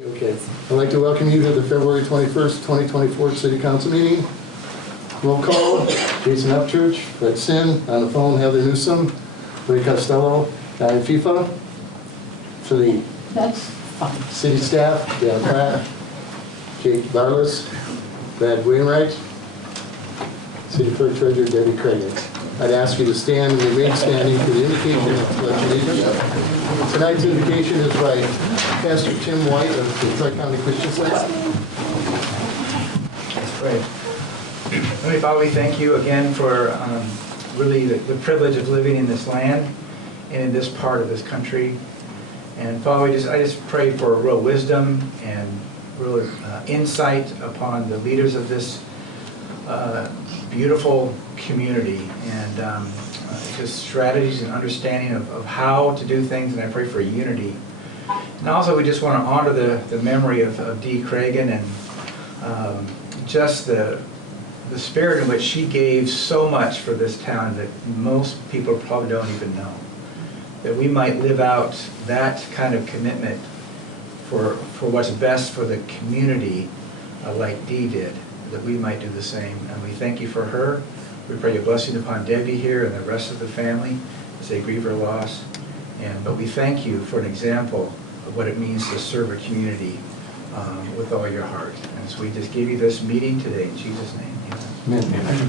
Okay, I'd like to welcome you to the February 21st, 2024 City Council meeting. Roll call, Jason Upchurch, Fred Sin, on the phone, Heather Newsom, Ray Costello, Diane FIFA, for the city staff, Dan Pratt, Jake Barlis, Brad Wainwright, City Clerk Treasurer Debbie Craig. I'd ask you to stand and remain standing for the invocation of the Pledge of Allegiance. Tonight's invocation is by Pastor Tim White of the Tri-County Christian Center. Let's pray. Heavenly Father, we thank you again for really the privilege of living in this land and in this part of this country. And Father, I just pray for real wisdom and real insight upon the leaders of this beautiful community, and just strategies and understanding of how to do things, and I pray for unity. And also we just want to honor the memory of Dee Cragen and just the spirit in which she gave so much for this town that most people probably don't even know. That we might live out that kind of commitment for what's best for the community, like Dee did, that we might do the same. And we thank you for her. We pray your blessing upon Debbie here and the rest of the family as they grieve her loss. But we thank you for an example of what it means to serve a community with all your heart. And so we just give you this meeting today in Jesus' name. Amen. Amen.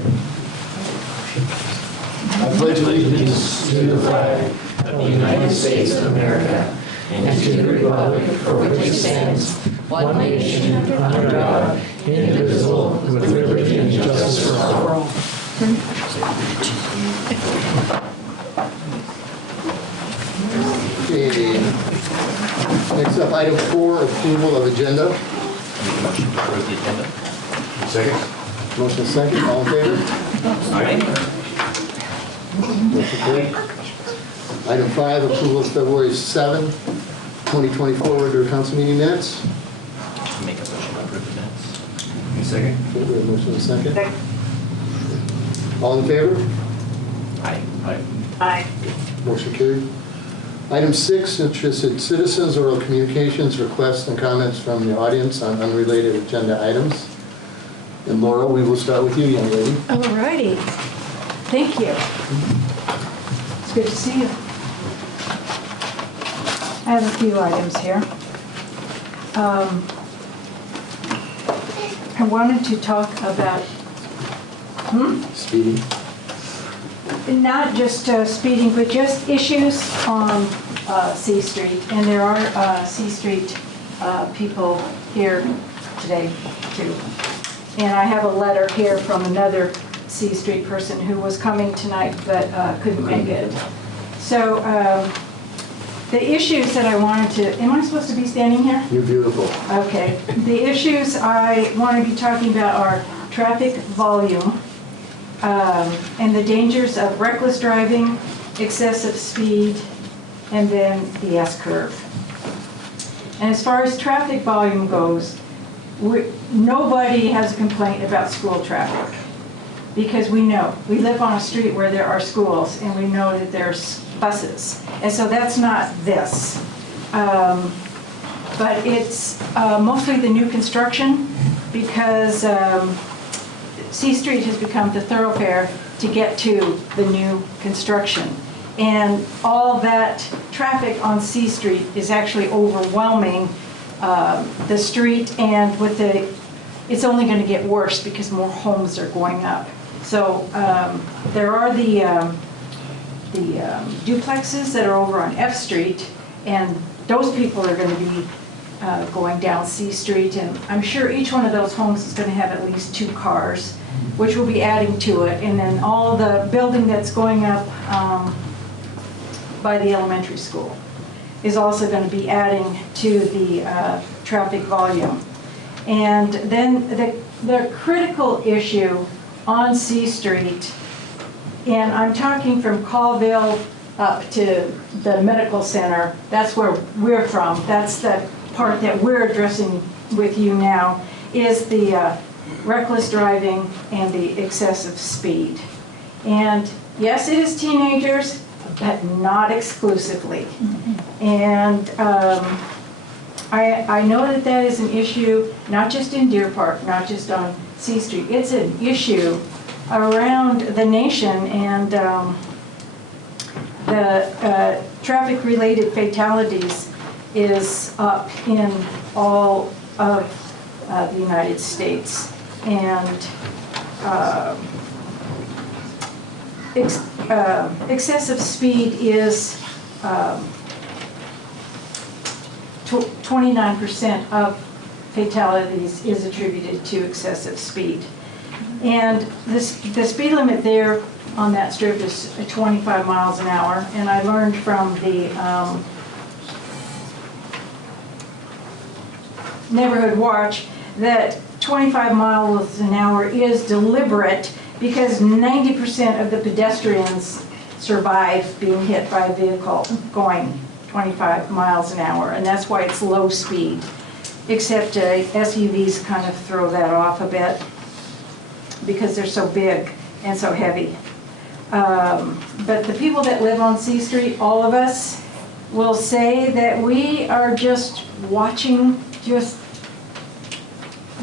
I pledge allegiance to the flag of the United States of America and to the republic for which it stands, one nation, under God, indivisible, with liberty and justice for all. Okay. Next up, item 4, approval of agenda. Motion to approve the agenda. Second. Motion second, all in favor? Aye. Motion carried. Item 5, approval of February 7, 2024 regular council meeting minutes. Make a motion to approve the minutes. Second. Okay, we have a motion and a second. All in favor? Aye. Aye. Motion carried. Item 6, interested citizens, oral communications, requests, and comments from the audience on unrelated agenda items. And Laura, we will start with you, young lady. All righty. Thank you. It's good to see you. I have a few items here. I wanted to talk about Speedy. not just speeding, but just issues on C Street. And there are C Street people here today, too. And I have a letter here from another C Street person who was coming tonight but couldn't make it. So the issues that I wanted to, am I supposed to be standing here? You're beautiful. Okay. The issues I want to be talking about are traffic volume and the dangers of reckless driving, excessive speed, and then the S-curve. And as far as traffic volume goes, nobody has a complaint about school traffic because we know. We live on a street where there are schools and we know that there's buses. And so that's not this. But it's mostly the new construction because C Street has become the thoroughfare to get to the new construction. And all that traffic on C Street is actually overwhelming the street, and with it's only going to get worse because more homes are going up. So there are the duplexes that are over on F Street, and those people are going to be going down C Street, and I'm sure each one of those homes is going to have at least 2 cars, which will be adding to it. And then all the building that's going up by the elementary school is also going to be adding to the traffic volume. And then the critical issue on C Street, and I'm talking from Colville up to the medical center, that's where we're from, that's the part that we're addressing with you now, is the reckless driving and the excessive speed. And yes, it is teenagers, but not exclusively. And I know that that is an issue, not just in Deer Park, not just on C Street. It's an issue around the nation, and the traffic-related fatalities is up in all of the United States. And excessive speed is 29% of fatalities is attributed to excessive speed. And the speed limit there on that strip is 25 miles an hour. And I learned from the Neighborhood Watch that 25 miles an hour is deliberate because 90% of the pedestrians survive being hit by a vehicle going 25 miles an hour, and that's why it's low speed, except SUVs kind of throw that off a bit because they're so big and so heavy. But the people that live on C Street, all of us, will say that we are just watching, just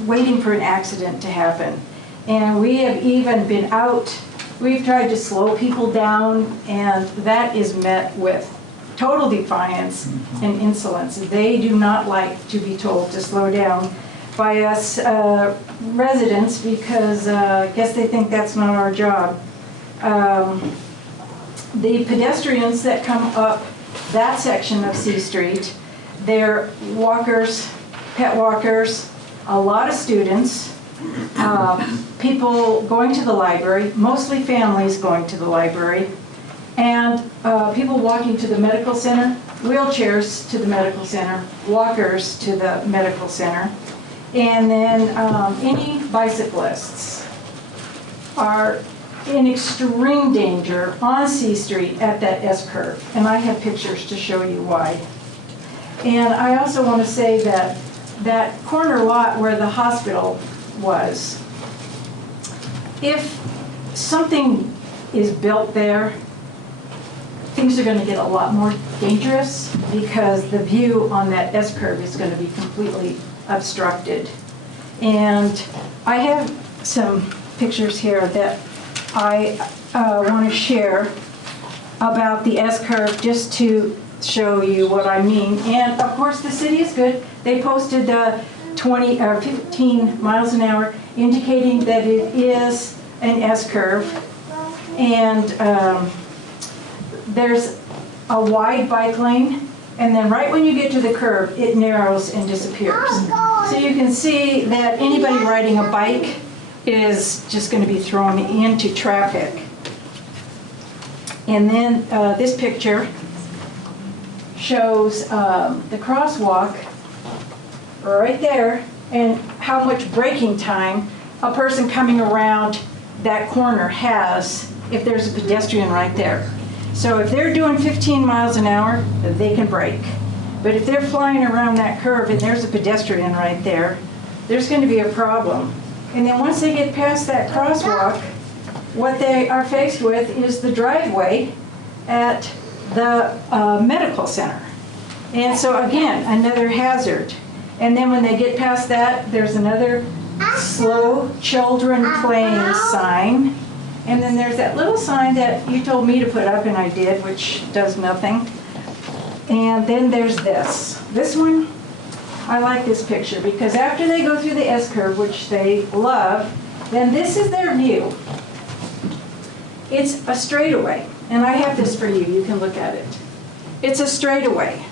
waiting for an accident to happen. And we have even been out, we've tried to slow people down, and that is met with total defiance and insolence. They do not like to be told to slow down by us residents because I guess they think that's not our job. The pedestrians that come up that section of C Street, they're walkers, pet walkers, a lot of students, people going to the library, mostly families going to the library, and people walking to the medical center, wheelchairs to the medical center, walkers to the medical center, and then any bicyclists are in extreme danger on C Street at that S-curve, and I have pictures to show you why. And I also want to say that that corner lot where the hospital was, if something is built there, things are going to get a lot more dangerous because the view on that S-curve is going to be completely obstructed. And I have some pictures here that I want to share about the S-curve just to show you what I mean. And of course the city is good. They posted 15 miles an hour indicating that it is an S-curve. And there's a wide bike lane, and then right when you get to the curb, it narrows and disappears. So you can see that anybody riding a bike is just going to be thrown into traffic. And then this picture shows the crosswalk right there and how much braking time a person coming around that corner has if there's a pedestrian right there. So if they're doing 15 miles an hour, they can brake. But if they're flying around that curve and there's a pedestrian right there, there's going to be a problem. And then once they get past that crosswalk, what they are faced with is the driveway at the medical center. And so again, another hazard. And then when they get past that, there's another slow children playing sign. And then there's that little sign that you told me to put up, and I did, which does nothing. And then there's this. This one, I like this picture because after they go through the S-curve, which they love, then this is their view. It's a straightaway. And I have this for you. You can look at it. It's a straightaway.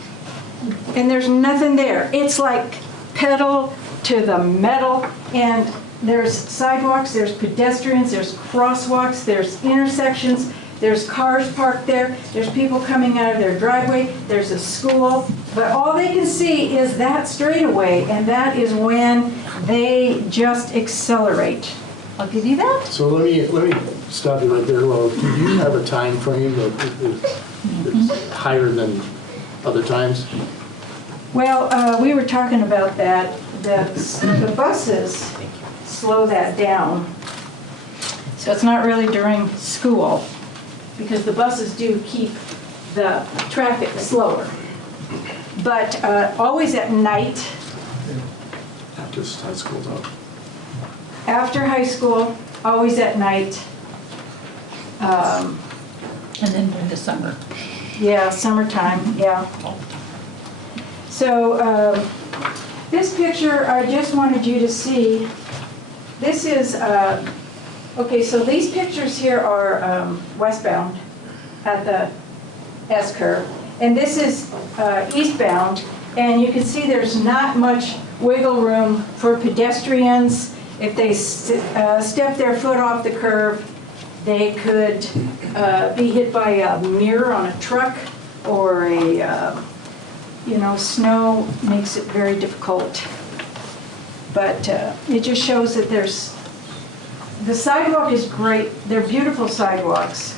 And there's nothing there. It's like pedal to the metal, and there's sidewalks, there's pedestrians, there's crosswalks, there's intersections, there's cars parked there, there's people coming out of their driveway, there's a school, but all they can see is that straightaway, and that is when they just accelerate. I'll give you that. So let me stop you right there. Well, do you have a time frame that is higher than other times? Well, we were talking about that. The buses slow that down. So it's not really during school because the buses do keep the traffic slower. but always at night, After high school's up. after high school, always at night. And then during the summer. Yeah, summertime, yeah. So this picture, I just wanted you to see. This is, okay, so these pictures here are westbound at the S-curve. And this is eastbound. And you can see there's not much wiggle room for pedestrians. If they step their foot off the curb, they could be hit by a mirror on a truck, or snow makes it very difficult. But it just shows that the sidewalk is great. They're beautiful sidewalks.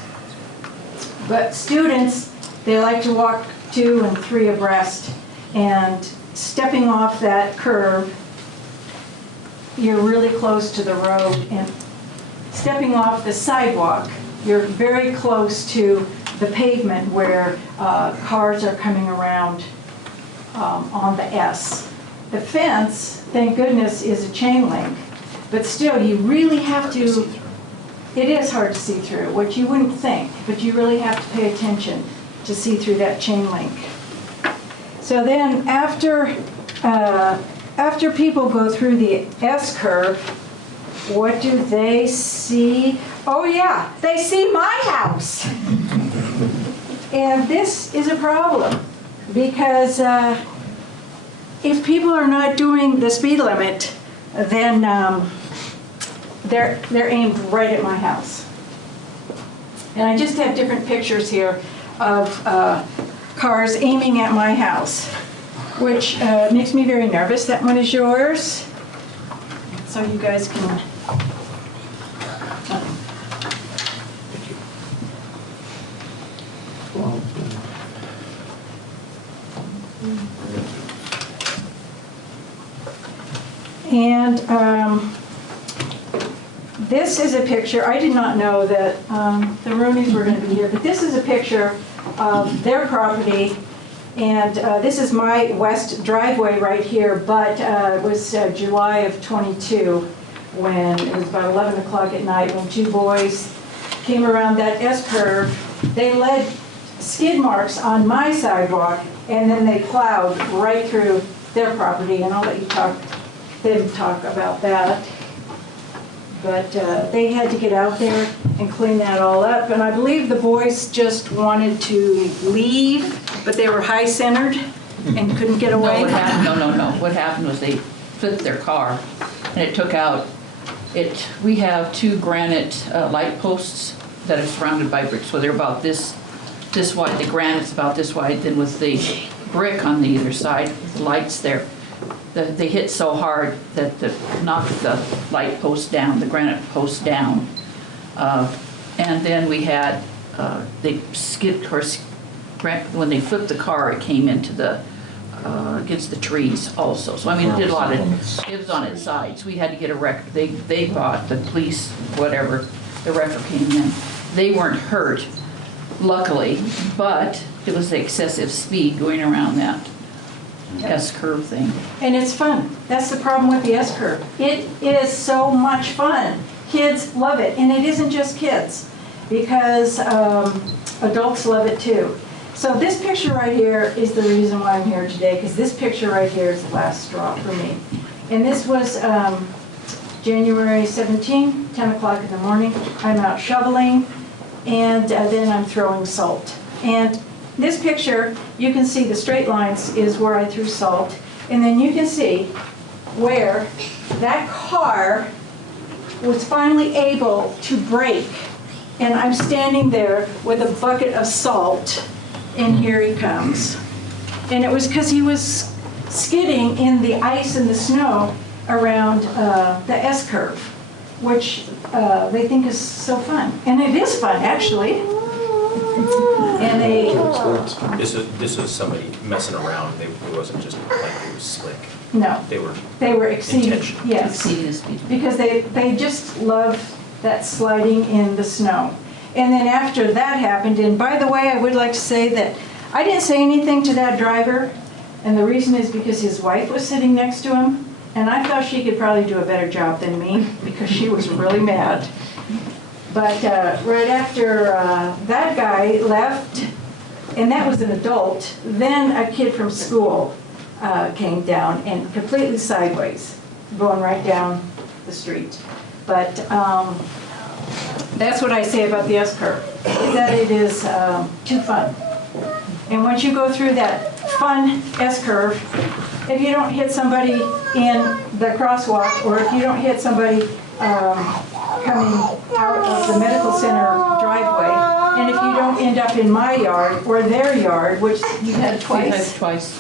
But students, they like to walk 2 and 3 abreast, and stepping off that curb, you're really close to the road, and stepping off the sidewalk, you're very close to the pavement where cars are coming around on the S. The fence, thank goodness, is a chain link, but still, you really have to, it is hard to see through, which you wouldn't think, but you really have to pay attention to see through that chain link. So then after people go through the S-curve, what do they see? Oh yeah, they see my house. And this is a problem, because if people are not doing the speed limit, then they're aimed right at my house. And I just have different pictures here of cars aiming at my house, which makes me very nervous. That one is yours, so you guys can. And this is a picture. I did not know that the Roonies were going to be here, but this is a picture of their property. And this is my west driveway right here, but it was July of '22 when it was about 11 o'clock at night when 2 boys came around that S-curve. They led skid marks on my sidewalk, and then they plowed right through their property. And I'll let you talk about that. But they had to get out there and clean that all up. And I believe the boys just wanted to leave, but they were high-centered and couldn't get away. No, what happened, no. What happened was they flipped their car, and it took out, we have 2 granite light posts that are surrounded by bricks. So they're about this wide. The granite's about this wide. Then with the brick on the other side, with the lights there, they hit so hard that knocked the light post down, the granite post down. And then we had, they skid, of course, when they flipped the car, it came into against the trees also. So I mean, it did a lot of, it was on its sides. We had to get a wreck. They bought, the police, whatever, the wrecker came in. They weren't hurt, luckily, but it was the excessive speed going around that S-curve thing. And it's fun. That's the problem with the S-curve. It is so much fun. Kids love it. And it isn't just kids, because adults love it too. So this picture right here is the reason why I'm here today, because this picture right here is the last straw for me. And this was January 17, 10 o'clock in the morning. I'm out shoveling, and then I'm throwing salt. And this picture, you can see the straight lines is where I threw salt. And then you can see where that car was finally able to brake. And I'm standing there with a bucket of salt, and here he comes. And it was because he was skidding in the ice and the snow around the S-curve, which they think is so fun. And it is fun, actually. And they... This was somebody messing around. It wasn't just like it was slick. No. They were exceeding, intentional. yes. Exceeding the speed. Because they just love that sliding in the snow. And then after that happened, and by the way, I would like to say that I didn't say anything to that driver And the reason is because his wife was sitting next to him, and I thought she could probably do a better job than me because she was really mad. But right after that guy left, and that was an adult, then a kid from school came down and completely sideways, going right down the street. But that's what I say about the S-curve, is that it is too fun. And once you go through that fun S-curve, if you don't hit somebody in the crosswalk, or if you don't hit somebody coming out of the medical center driveway, and if you don't end up in my yard or their yard, which you had twice,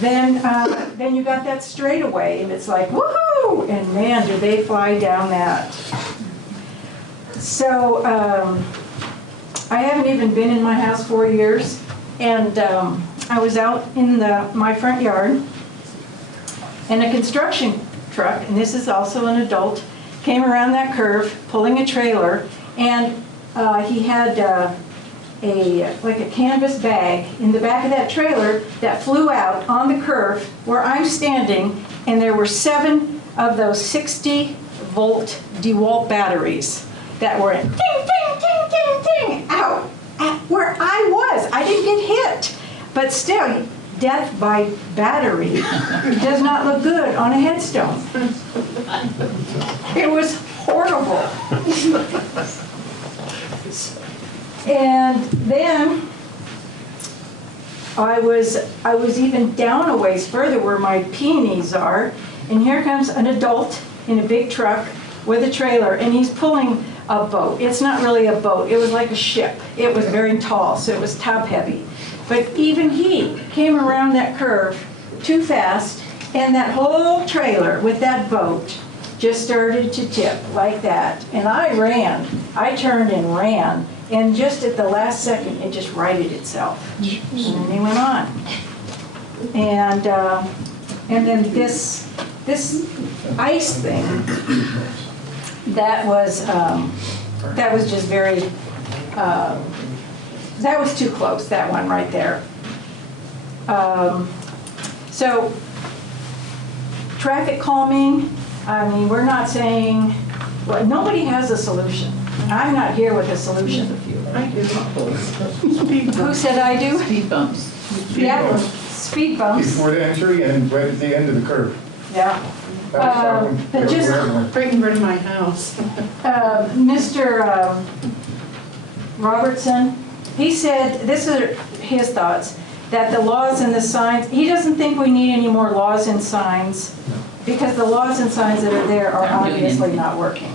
then you got that straightaway, and it's like, woohoo! And man, do they fly down that. So I haven't even been in my house 4 years, and I was out in my front yard, and a construction truck, and this is also an adult, came around that curve pulling a trailer, and he had like a canvas bag in the back of that trailer that flew out on the curve where I'm standing, and there were 7 of those 60-volt DeWalt batteries that were ding, ding, ding, ding, ding, out at where I was. I didn't get hit, but still, death by battery does not look good on a headstone. It was horrible. And then I was even down a ways further where my peonies are, and here comes an adult in a big truck with a trailer, and he's pulling a boat. It's not really a boat, it was like a ship. It was very tall, so it was top heavy. But even he came around that curve too fast, and that whole trailer with that boat just started to tip like that. And I ran. I turned and ran. And just at the last second, it just righted itself. And then he went on. And then this ice thing, that was just very, that was too close, that one right there. So traffic calming, I mean, we're not saying, well, nobody has a solution. I'm not here with a solution. I do. Who said I do? Speed bumps. Yeah, speed bumps. Before the entry and right at the end of the curve. Yeah. But just Right in front of my house. Mr. Robertson, he said, this are his thoughts, that the laws and the signs, he doesn't think we need any more laws and signs because the laws and signs that are there are obviously not working.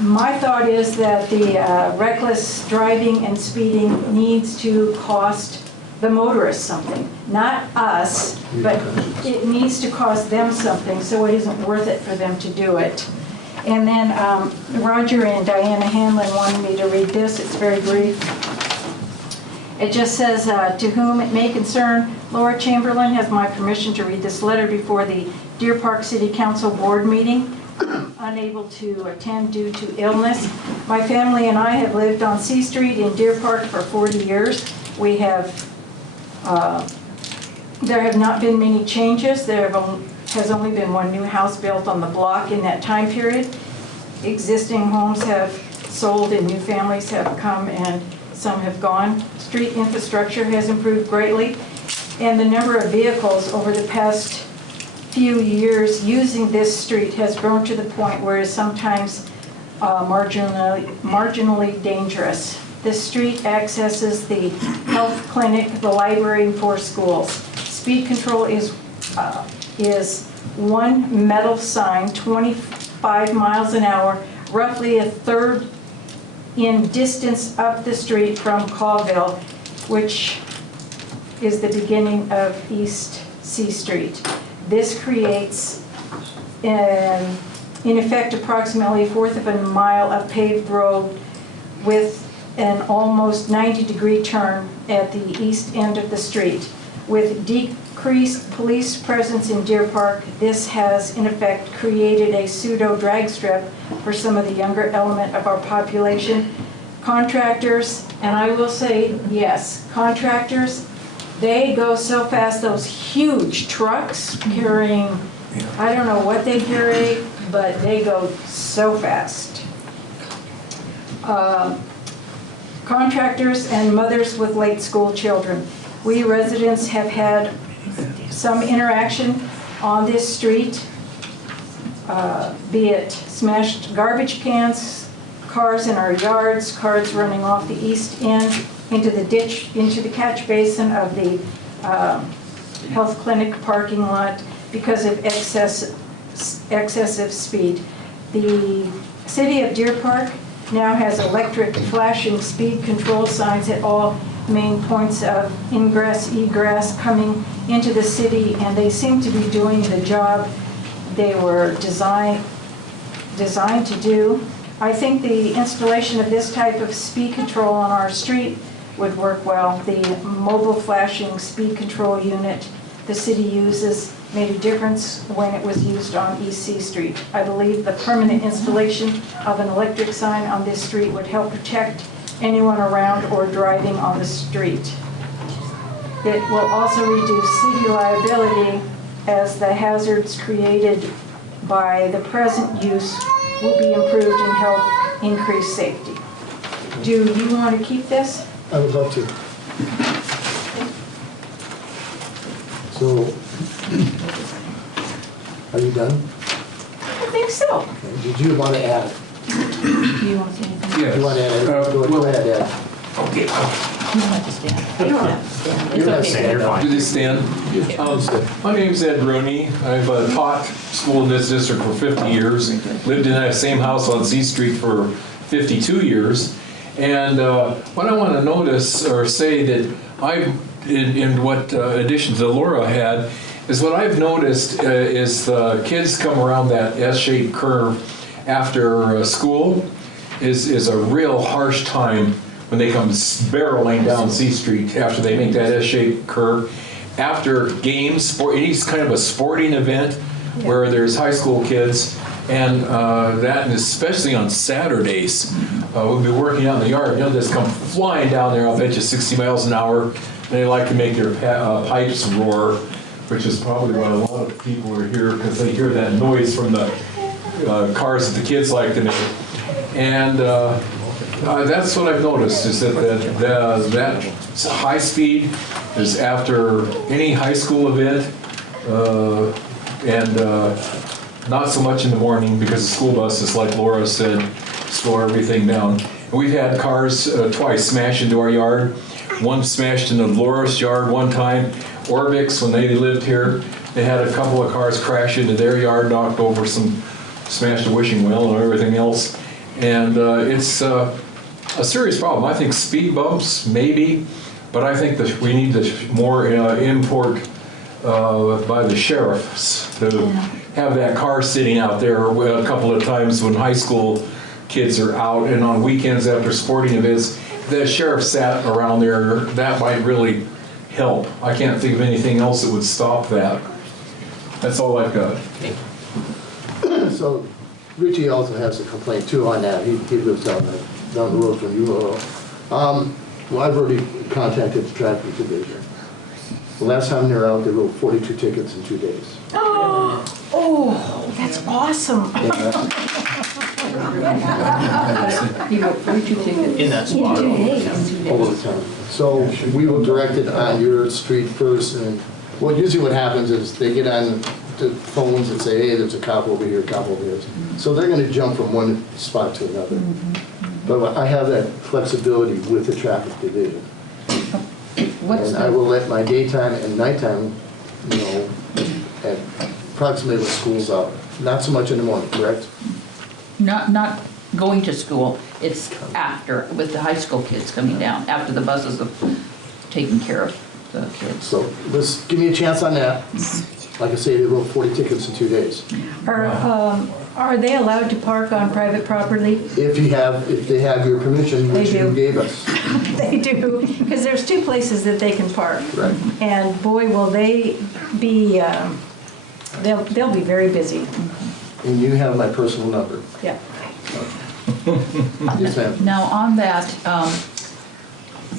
My thought is that the reckless driving and speeding needs to cost the motorists something, not us, but it needs to cost them something so it isn't worth it for them to do it. And then Roger and Diana Hanlon wanted me to read this. It's very brief. It just says, to whom it may concern, Laura Chamberlain has my permission to read this letter before the Deer Park City Council board meeting. Unable to attend due to illness. My family and I have lived on C Street in Deer Park for 40 years. We have, there have not been many changes. There has only been one new house built on the block in that time period. Existing homes have sold and new families have come and some have gone. Street infrastructure has improved greatly, and the number of vehicles over the past few years using this street has grown to the point where it's sometimes marginally dangerous. This street accesses the health clinic, the library, and 4 schools. Speed control is one metal sign, 25 miles an hour, roughly a third in distance up the street from Colville, which is the beginning of East C Street. This creates, in effect, approximately 1/4 of a mile of paved road with an almost 90-degree turn at the east end of the street. With decreased police presence in Deer Park, this has, in effect, created a pseudo drag strip for some of the younger element of our population. Contractors, and I will say, yes, contractors They go so fast, those huge trucks carrying, I don't know what they carry, but they go so fast. Contractors and mothers with late school children. We residents have had some interaction on this street, be it smashed garbage cans, cars in our yards, cars running off the east end into the ditch, into the catch basin of the health clinic parking lot because of excessive speed. The city of Deer Park now has electric flashing speed control signs at all main points of ingress, egress coming into the city, and they seem to be doing the job they were designed to do. I think the installation of this type of speed control on our street would work well. The mobile flashing speed control unit the city uses made a difference when it was used on East C Street. I believe the permanent installation of an electric sign on this street would help protect anyone around or driving on the street. It will also reduce city liability as the hazards created by the present use will be improved and help increase safety. Do you want to keep this? I would love to. So, are you done? I think so. Okay. Did you want to add? Do you want to say anything? Do you want to add? Go ahead, Ed. Okay. You don't have to stand. You don't have to stand. You don't have to It's stand, okay. you're fine. Do they stand? My name's Ed Rooney. I've taught school in this district for 50 years. Lived in that same house on C Street for 52 years. And what I want to notice or say that in what additions that Laura had, is what I've noticed is the kids come around that S-shaped curve after school is a real harsh time when they come barreling down C Street after they make that S-shaped curve. After games, any kind of a sporting event where there's high school kids, and that, and especially on Saturdays, we'll be working out in the yard, they'll just come flying down there, I'll bet you 60 miles an hour, and they like to make their pipes roar, which is probably why a lot of people are here, because they hear that noise from the cars that the kids like to make. And that's what I've noticed, is that high speed is after any high school event, and not so much in the morning, because the school buses, like Laura said, slow everything down. And we've had cars twice smash into our yard. One smashed into Laura's yard one time. Orbix, when they lived here, they had a couple of cars crash into their yard, knocked over smashed a wishing well and everything else. And it's a serious problem. I think speed bumps, maybe, but I think that we need more import by the sheriffs to have that car sitting out there a couple of times when high school kids are out, and on weekends after sporting events, the sheriff sat around there. That might really help. I can't think of anything else that would stop that. That's all I've got. So Richie also has a complaint too on that. He lives down the road from you. Well, I've already contacted the traffic division. The last time they were out, they wrote 42 tickets in 2 days. Oh, that's awesome. He wrote 42 tickets. In that spot. All the time. So we will direct it on your street first, and usually what happens is they get on the phones and say, hey, there's a cop over here, cop over here. So they're going to jump from one spot to another. But I have that flexibility with the traffic division. What's And I will let my daytime and nighttime, at approximately when school's out. Not so much in the morning, correct? not going to school, it's after, with the high school kids coming down, after the buses have taken care of the kids. So let's give me a chance on that. Like I say, they wrote 40 tickets in 2 days. Are they allowed to park on private property? If they have your permission, which They do. you gave us. They do, because there's 2 places that they can park. Right. And boy, will they be, they'll be very busy. And you have my personal number. Yeah. Yes, ma'am. Now on that,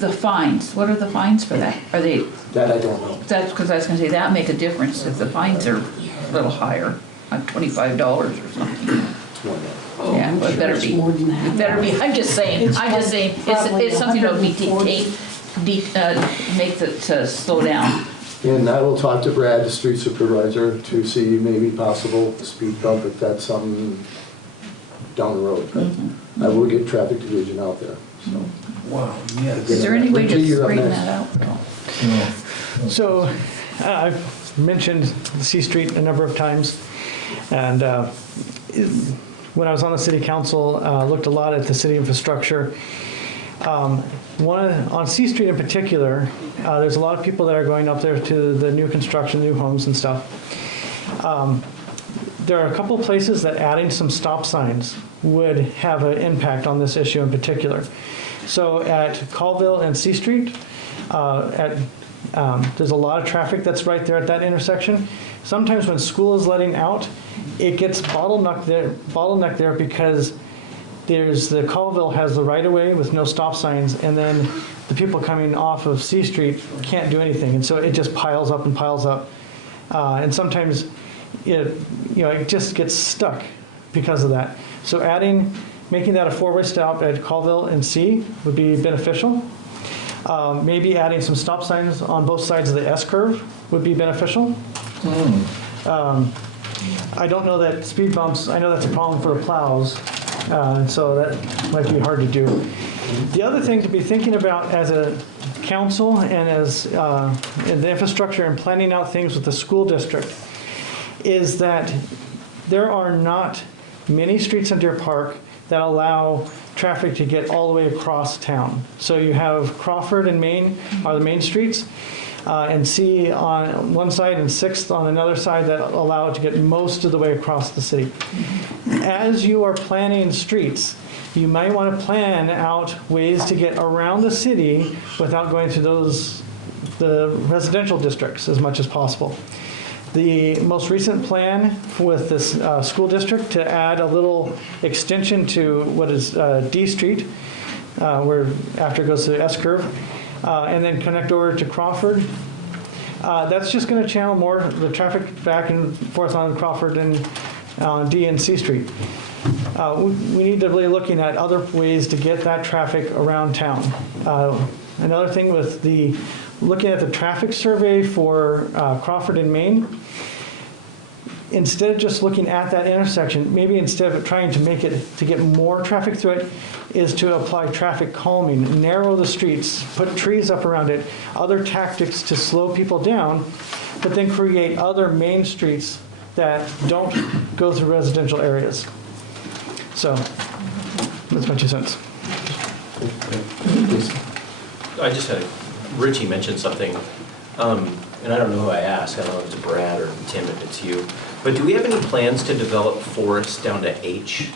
the fines, what are the fines for that? Are they, That I don't know. that's because I was gonna say, that make a difference if the fines are a little higher, like $25 or something. It's more than that. Yeah, well, it better be, it better be, I'm just saying, probably it's something that we $140. make it slow down. And I will talk to Brad, the street supervisor, to see maybe possible speed bump if that's something down the road. But I will get traffic division out there, so. Wow, yes. Is there any way Ricky, to you're up straighten next. that out? So I've mentioned C Street a number of times, and when I was on the city council, looked a lot at the city infrastructure. On C Street in particular, there's a lot of people that are going up there to the new construction, new homes and stuff. There are a couple of places that adding some stop signs would have an impact on this issue in particular. So at Colville and C Street, there's a lot of traffic that's right there at that intersection. Sometimes when school is letting out, it gets bottlenecked there because the Colville has the right of way with no stop signs, and then the people coming off of C Street can't do anything, and so it just piles up and piles up. And sometimes it just gets stuck because of that. So making that a four-way stop at Colville and C would be beneficial. Maybe adding some stop signs on both sides of the S-curve would be beneficial. I don't know that speed bumps, I know that's a problem for the plows, so that might be hard to do. The other thing to be thinking about as a council and as in the infrastructure and planning out things with the school district is that there are not many streets in Deer Park that allow traffic to get all the way across town. So you have Crawford and Main are the main streets, and C on one side and 6th on another side that allow it to get most of the way across the city. As you are planning streets, you might want to plan out ways to get around the city without going through the residential districts as much as possible. The most recent plan with this school district to add a little extension to what is D Street, where after it goes to the S-curve, and then connect over to Crawford. That's just going to channel more the traffic back and forth on Crawford and on D and C Street. We need to be looking at other ways to get that traffic around town. Another thing with looking at the traffic survey for Crawford and Main, instead of just looking at that intersection, maybe instead of trying to make it to get more traffic through it, is to apply traffic calming, narrow the streets, put trees up around it, other tactics to slow people down, but then create other main streets that don't go through residential areas. So that's my 2 cents. I just had, Richie mentioned something, and I don't know who I asked, I don't know if it's Brad or Tim, if it's you, but do we have any plans to develop forests down to H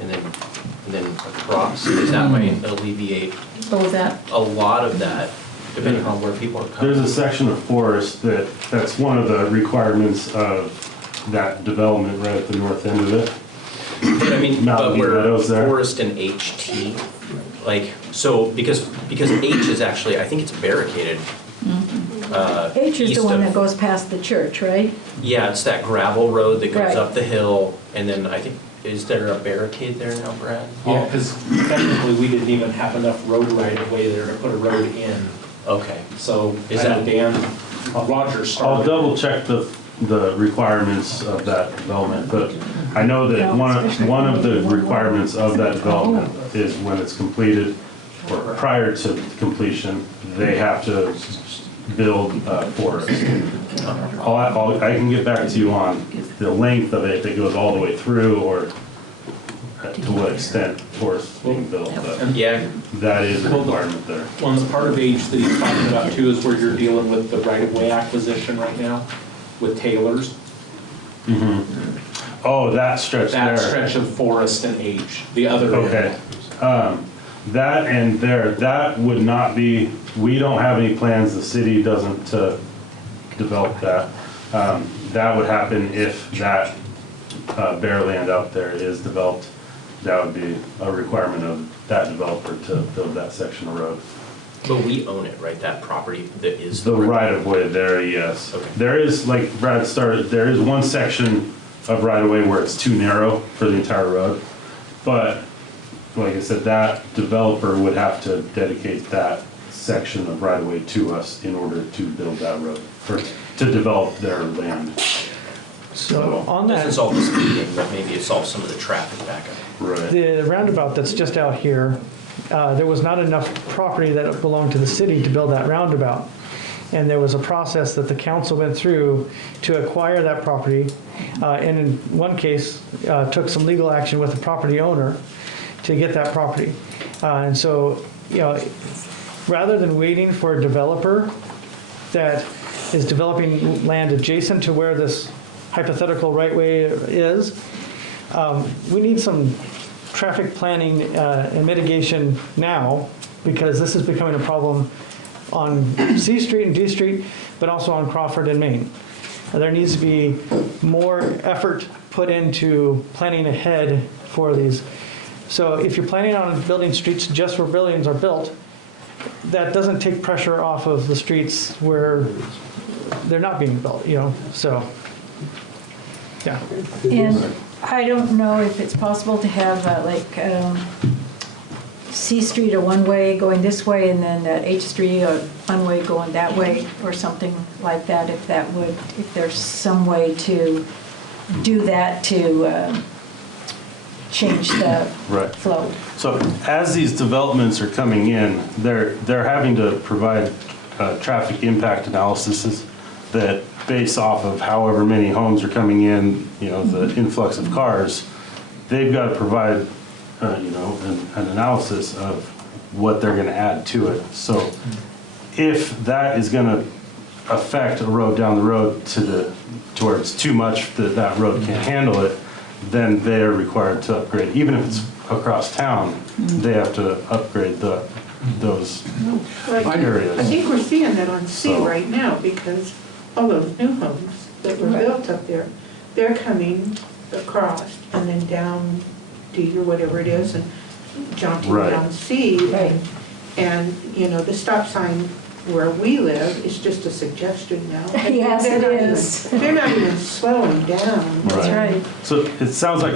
and then across? Because that might alleviate What was that? a lot of that, depending on where people are coming. There's a section of forest that's one of the requirements of that development right at the north end of it. But I mean, but Mountain we're Meadows there. forest and HT, like, so, because H is actually, I think it's barricaded. H is east the one of- that goes past the church, right? Yeah, it's that gravel road that goes Right. up the hill, and then I think, is there a barricade there now, Brad? Yeah, because technically, we didn't even have enough road right of way there to put a road in. Okay. So, Is I know that- Dan, Roger I'll started. double check the requirements of that development, but I know that one of the requirements of that development is when it's completed or prior to completion, they have to build a forest. I can get back to you on the length of it that goes all the way through or to what extent forest is being built, but Yeah, that is a requirement there. Well, the part of H that he's talking about too is where you're dealing with the right of way acquisition right now with Taylor's. Oh, that stretch there. That stretch of forest and H, the other end. Okay. That and there, that would not be, we don't have any plans, the city doesn't develop that. That would happen if that bare land out there is developed. That would be a requirement of that developer to build that section of road. But we own it, right? That property that is The right-of-way there, yes. Okay. There is, like Brad started, there is one section of right-of-way where it's too narrow for the entire road. But, like I said, that developer would have to dedicate that section of right-of-way to us in order to build that road, or to develop their land. So on Doesn't that, solve the speeding, but maybe it solves some of the traffic backup. Right. the roundabout that's just out here, there was not enough property that belonged to the city to build that roundabout. And there was a process that the council went through to acquire that property. And in one case, took some legal action with the property owner to get that property. And so, rather than waiting for a developer that is developing land adjacent to where this hypothetical right-way is, we need some traffic planning and mitigation now, because this is becoming a problem on C Street and D Street, but also on Crawford and Main. There needs to be more effort put into planning ahead for these. So if you're planning on building streets just where buildings are built, that doesn't take pressure off of the streets where they're not being built, so, yeah. And I don't know if it's possible to have C Street a one-way going this way and then H Street a one-way going that way or something like that, if there's some way to do that to change the Right. flow. So as these developments are coming in, they're having to provide traffic impact analyses that base off of however many homes are coming in, the influx of cars, they've got to provide, an analysis of what they're going to add to it. So if that is going to affect a road down the road to where it's too much that road can't handle it, then they are required to upgrade. Even if it's across town, they have to upgrade those areas. I think we're seeing that on C So- right now, because all those new homes that were built up there, they're coming across and then down D or whatever it is and jumping Right. down C. Right. And, the stop sign where we live is just a suggestion now. And Yes, they're it not even- is. They're not even slowing down. That's right. So it sounds like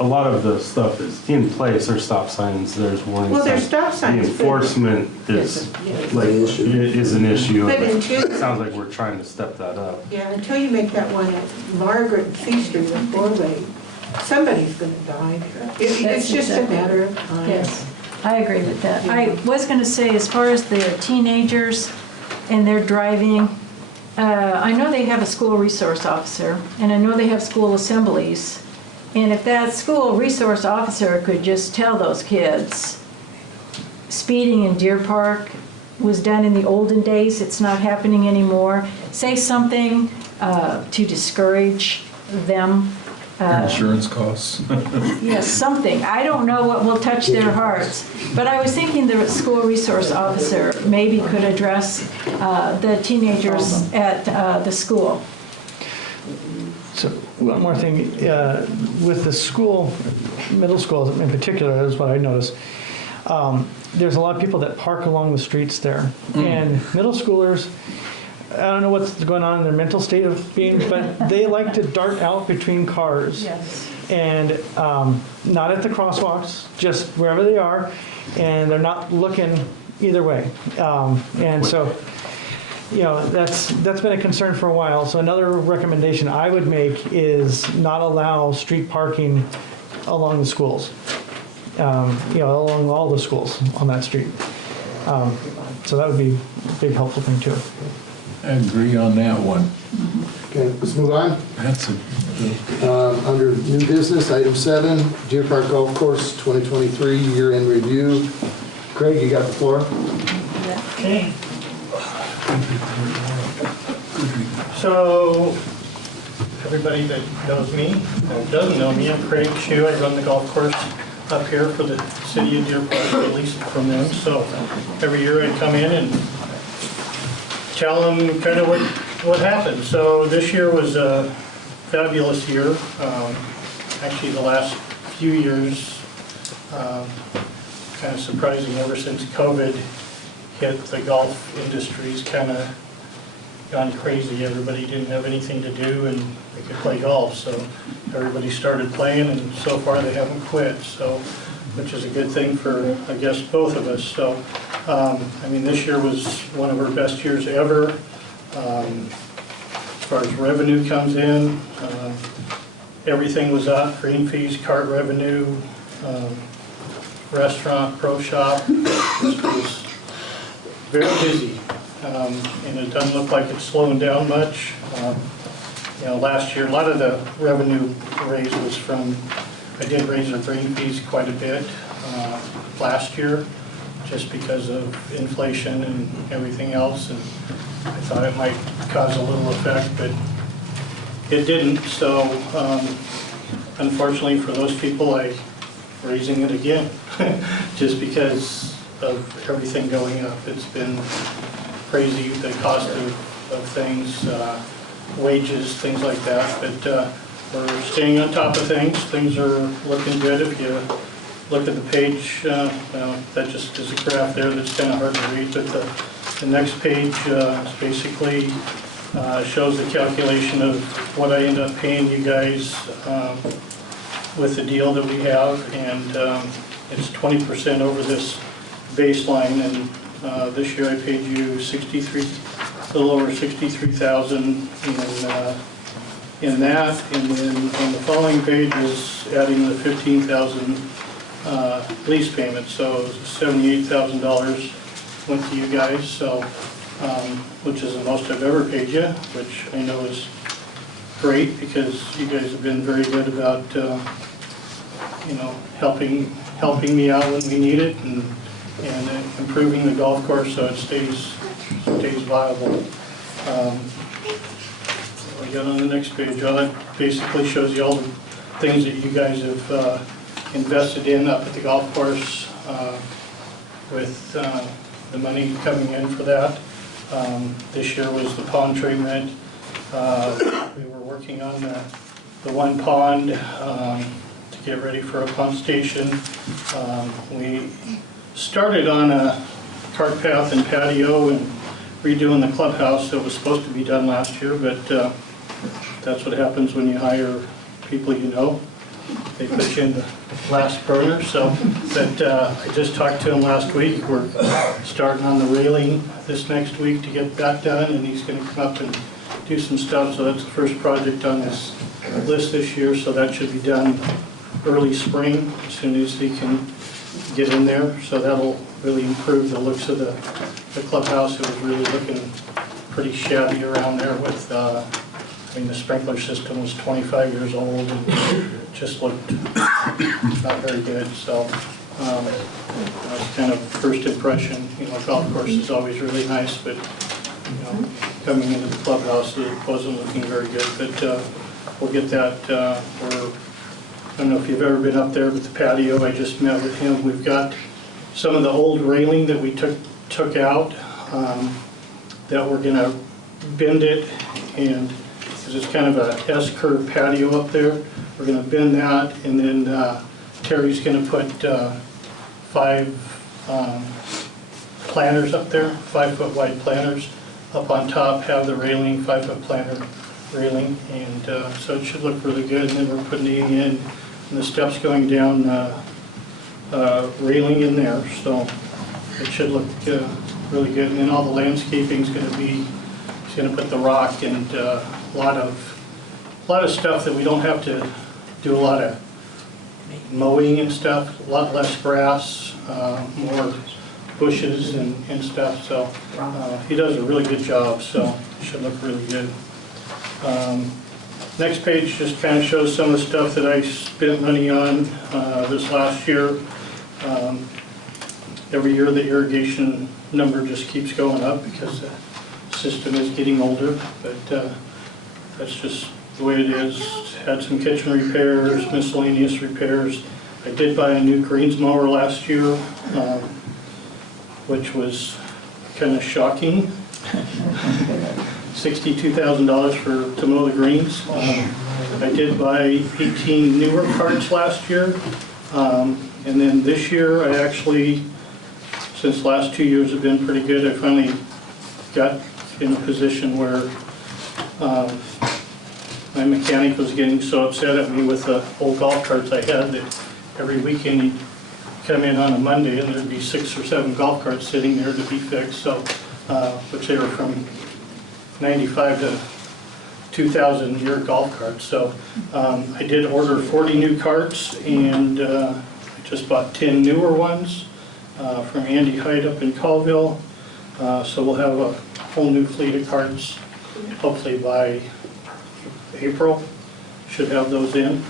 a lot of the stuff is in place. There's stop signs, there's warning signs. Well, there's stop signs, The but- enforcement is an issue. But until- It sounds like we're trying to step that up. Yeah, until you make that one at Margaret and C Street a four-way, somebody's gonna die there. It's That's just a exactly- matter of time. Yes, I agree with that. I was going to say, as far as the teenagers and their driving, I know they have a school resource officer, and I know they have school assemblies. And if that school resource officer could just tell those kids, speeding in Deer Park was done in the olden days, it's not happening anymore, say something to discourage them. Insurance costs. Yes, something. I don't know what will touch their hearts. But I was thinking the school resource officer maybe could address the teenagers at the school. So one more thing, with the school, middle schools in particular, is what I noticed. There's a lot of people that park along the streets there. And middle schoolers, I don't know what's going on in their mental state of being, but they like to dart out between cars. Yes. And not at the crosswalks, just wherever they are, and they're not looking either way. And so, that's been a concern for a while. So another recommendation I would make is not allow street parking along the schools, along all the schools on that street. So that would be a big helpful thing too. I agree on that one. Okay, let's move on. That's Under new business, item 7, Deer Park Golf Course 2023 year-end review. Craig, you got the floor. Okay. So, everybody that knows me, and doesn't know me, I'm Craig Shue. I run the golf course up here for the city of Deer Park, at least from them. So, every year I come in and tell them kind of what happened. So this year was a fabulous year. Actually, the last few years, kind of surprising ever since COVID hit, the golf industry's kind of gone crazy. Everybody didn't have anything to do and they could play golf, so everybody started playing, and so far they haven't quit, so, which is a good thing for, I guess, both of us. So, I mean, this year was one of our best years ever. As far as revenue comes in, everything was up, green fees, cart revenue, restaurant, pro shop. It was very busy, and it doesn't look like it's slowing down much. You know, last year, a lot of the revenue raise was from, I did raise our green fees quite a bit last year, just because of inflation and everything else, and I thought it might cause a little effect, but it didn't. So unfortunately for those people, I'm raising it again, just because of everything going up. It's been crazy, the cost of things, wages, things like that, but we're staying on top of things. Things are looking good. If you look at the page, well, that just is a graph there that's kind of hard to read, but the next page basically shows the calculation of what I end up paying you guys with the deal that we have, and it's 20% over this baseline, and this year I paid you a little over $63,000 in that, and then on the following page is adding the $15,000 lease payment, so $78,000 went to you guys, so which is the most I've ever paid you, which I know is great because you guys have been very good about you know, helping me out when we need it, and improving the golf course so it stays viable. We got on the next page. Well, that basically shows you all the things that you guys have invested in up at the golf course with the money coming in for that. This year was the pond treatment. We were working on the one pond to get ready for a pump station. We started on a cart path and patio and redoing the clubhouse that was supposed to be done last year, but that's what happens when you hire people you know. They put you in the last burner. So, but I just talked to him last week. We're starting on the railing this next week to get that done, and he's going to come up and do some stuff. So that's the first project on this list this year. So that should be done early spring, as soon as he can get in there. So that'll really improve the looks of the clubhouse. It was really looking pretty shabby around there with, I mean, the sprinkler system was 25 years old and just looked not very good. So that's kind of first impression. You know, golf course is always really nice, but you know, coming into the clubhouse, it wasn't looking very good. But we'll get that. I don't know if you've ever been up there with the patio. I just met with him. We've got some of the old railing that we took out that we're going to bend it, and because it's kind of a S-curve patio up there, we're going to bend that, and then Terry's going to put 5 planters up there, 5-foot wide planters up on top, have the railing, 5-foot planter railing, and so it should look really good. And then we're putting in and the steps going down railing in there, so it should look really good. And then all the landscaping is going to be, he's going to put the rock and a lot of stuff that we don't have to do a lot of mowing and stuff, a lot less grass, more bushes and stuff. So he does a really good job, so it should look really good. Next page just kind of shows some of the stuff that I spent money on this last year. Every year the irrigation number just keeps going up because the system is getting older, but that's just the way it is. Had some kitchen repairs, miscellaneous repairs. I did buy a new greens mower last year, which was kind of shocking. $62,000 to mow the greens. I did buy 18 newer carts last year, and then this year I actually since the last 2 years have been pretty good. I finally got in a position where my mechanic was getting so upset at me with the old golf carts I had that every weekend he'd come in on a Monday and there'd be 6 or 7 golf carts sitting there to be fixed, so, which they were from 95 to 2000 year golf carts. So I did order 40 new carts, and I just bought 10 newer ones from Andy Hyde up in Colville. So we'll have a whole new fleet of carts hopefully by April. Should have those in.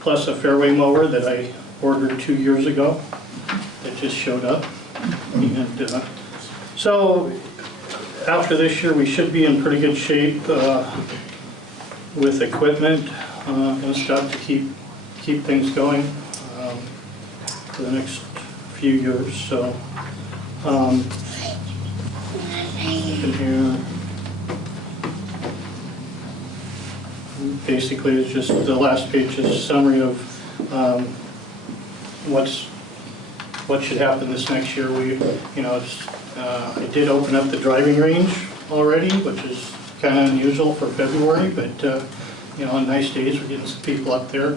Plus a fairway mower that I ordered 2 years ago that just showed up. And so after this year, we should be in pretty good shape with equipment and stuff to keep things going for the next few years. So in here, basically, it's just the last page is a summary of what should happen this next year. I did open up the driving range already, which is kind of unusual for February, but on nice days we're getting some people up there.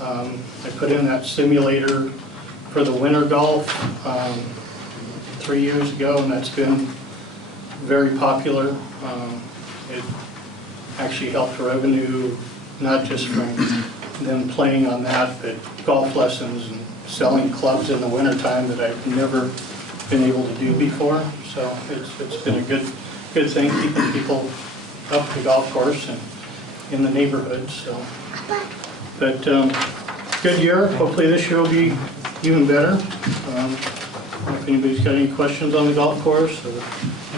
I put in that simulator for the winter golf 3 years ago, and that's been very popular. It actually helped revenue, not just from them playing on that, but golf lessons and selling clubs in the wintertime that I've never been able to do before. So it's been a good thing, keeping people up the golf course and in the neighborhood. So, but good year. Hopefully this year will be even better. If anybody's got any questions on the golf course or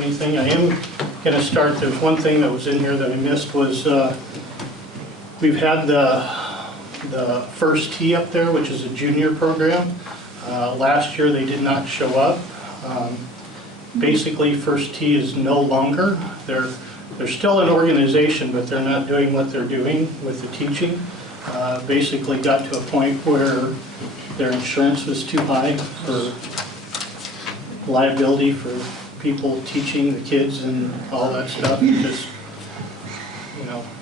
anything, I am going to start. There's one thing that was in here that I missed was we've had the first tee up there, which is a junior program. Last year they did not show up. Basically, First Tee is no longer. They're still an organization, but they're not doing what they're doing with the teaching. Basically got to a point where their insurance was too high for liability for people teaching the kids and all that stuff. Just,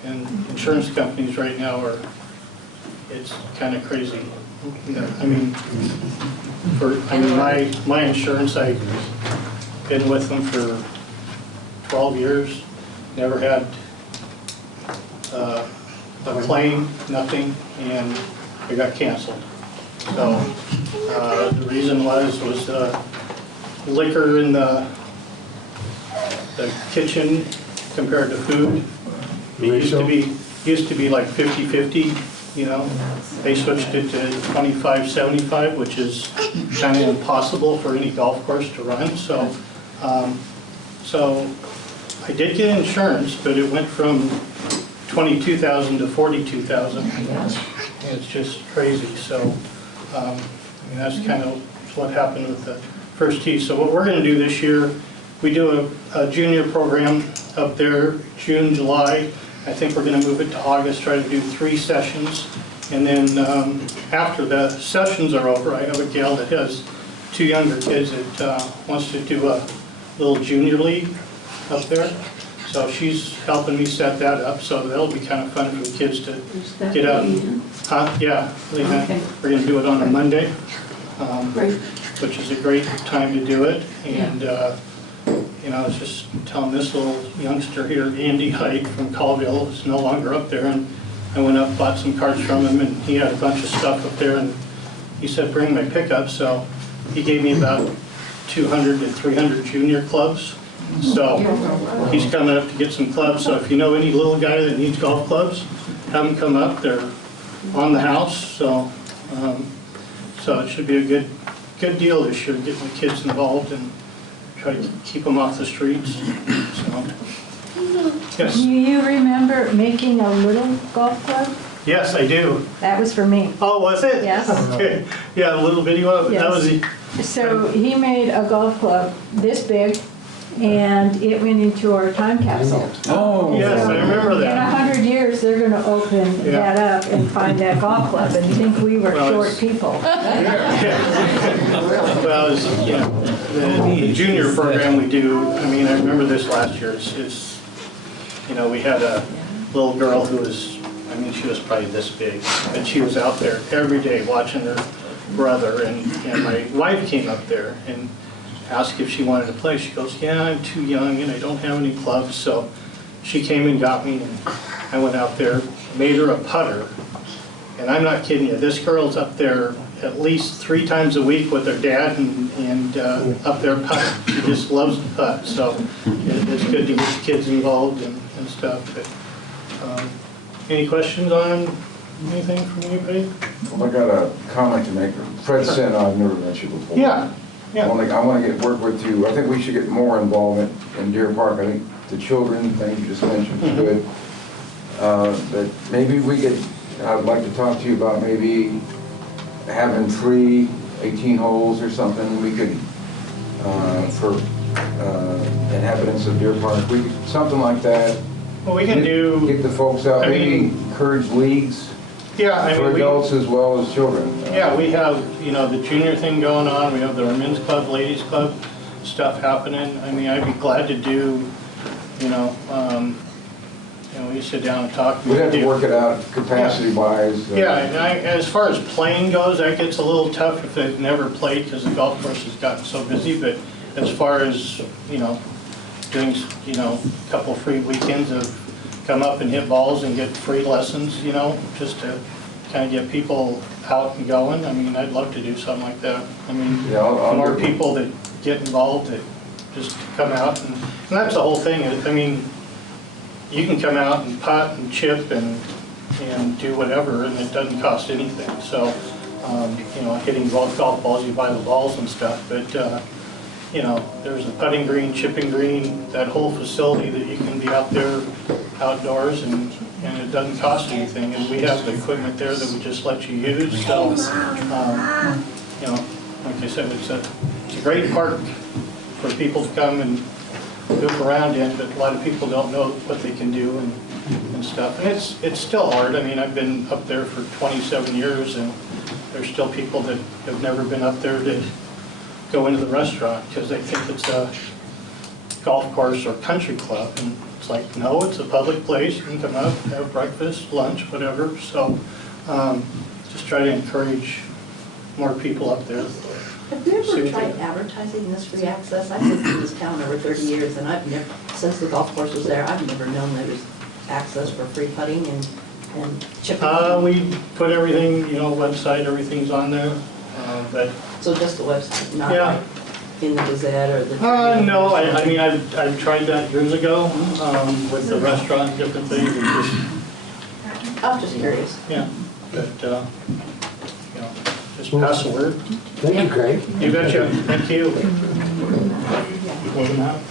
and insurance companies right now it's kind of crazy. My insurance, I've been with them for 12 years, never had a claim, nothing, and it got canceled. So the reason was liquor in the kitchen compared to food. It used to be like 50-50. They switched it to 25-75, which is kind of impossible for any golf course to run. So, so I did get insurance, but it went from $22,000 to $42,000. It's just crazy. So, that's kind of what happened with the First Tee. So what we're going to do this year, we do a junior program up there, June, July. I think we're going to move it to August, try to do 3 sessions. And then after the sessions are over, I have a gal that has 2 younger kids that wants to do a little junior league up there. So she's helping me set that up, so that'll be kind of fun for the kids to get out. Yeah, okay. We're going to do it on a Monday, which is a great time to do it. And I was just telling this little youngster here, Andy Hyde from Colville, is no longer up there, and I went up, bought some carts from him, and he had a bunch of stuff up there, and he said, bring my pickup. So he gave me about 200 to 300 junior clubs. So he's coming up to get some clubs. So if you know any little guy that needs golf clubs, have them come up. They're on the house. So so it should be a good deal this year, getting the kids involved and try to keep them off the streets. So, yes. Do you remember making a little golf club? Yes, I do. That was for me. Oh, was it? Yes. Okay. Yeah, a little video of it. Yes. That was the. So he made a golf club this big, and it went into our time capsule. Oh. Yes, I remember that. In 100 years, they're gonna open that up and find that golf club and think we were Well, short it's- people. Well, it's, you know, the junior program we do, I mean, I remember this last year, it's, you know, we had a little girl who was, I mean, she was probably this big, and she was out there every day watching her brother, and my wife came up there and asked if she wanted to play. She goes, yeah, I'm too young and I don't have any clubs, so she came and got me, and I went out there, made her a putter, and I'm not kidding you, this girl's up there at least 3 times a week with her dad and up there putting. She just loves to putt, so it's good to get the kids involved and stuff. But, any questions on anything from anybody? I got a comment to make. Fred Sin, I've never met you before. Yeah, I want to work with you. I think we should get more involvement in Deer Park. I think the children, things you just mentioned, is good. But maybe we could, I'd like to talk to you about maybe having free 18 holes or something. We could, for inhabitants of Deer Park, something like that. well, we can do, Get the folks out, I maybe mean- encourage leagues yeah, I for mean, adults as well as children. yeah, we have, you know, the junior thing going on, we have the women's club, ladies club, stuff happening. I mean, I'd be glad to do, you know, we sit down and talk. We'd have to work it out capacity-wise. Yeah, and as far as playing goes, that gets a little tough if they've never played because the golf course has gotten so busy, but as far as, you know, doing, you know, a couple free weekends of come up and hit balls and get free lessons, you know, just to kind of get people out and going. I mean, I'd love to do something like that. I mean, Yeah, I'll more do- people that get involved, that just come out, and that's the whole thing. I mean, you can come out and putt and chip and do whatever, and it doesn't cost anything. So, you know, hitting golf balls, you buy the balls and stuff, but, you know, there's a putting green, chipping green, that whole facility that you can be out there outdoors, and it doesn't cost anything. And we have the equipment there that we just let you use. So, you know, like I said, it's a great park for people to come and goof around in, but a lot of people don't know what they can do and stuff. And it's still hard. I mean, I've been up there for 27 years, and there's still people that have never been up there to go into the restaurant because they think it's a golf course or country club. And it's like, no, it's a public place. You can come up, have breakfast, lunch, whatever. So just try to encourage more people up there. Have you ever tried advertising this free access? I've lived in this town over 30 years, and I've never, since the golf course was there, I've never known there was access for free putting and chipping. We put everything, you know, website, everything's on there, but. So just the website, not Yeah. like in the Gazette or the. No, I mean, I've tried that years ago, with the restaurant, and different things, and just, I'm just curious. yeah, but, you know, just pass the word. Thank you, Craig. You betcha, thank you.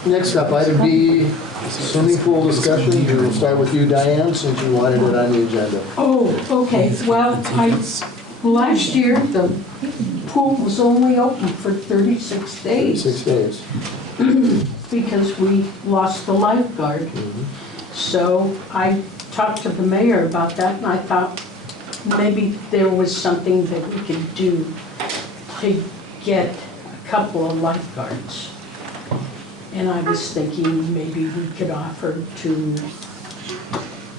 Next up, item B, swimming pool discussion. We'll start with you, Diane, since you wanted it on the agenda. Oh, okay, well, last year, the pool was only open for 36 days. 6 days. Because we lost the lifeguard. So I talked to the mayor about that, and I thought maybe there was something that we could do to get a couple of lifeguards. And I was thinking maybe we could offer to,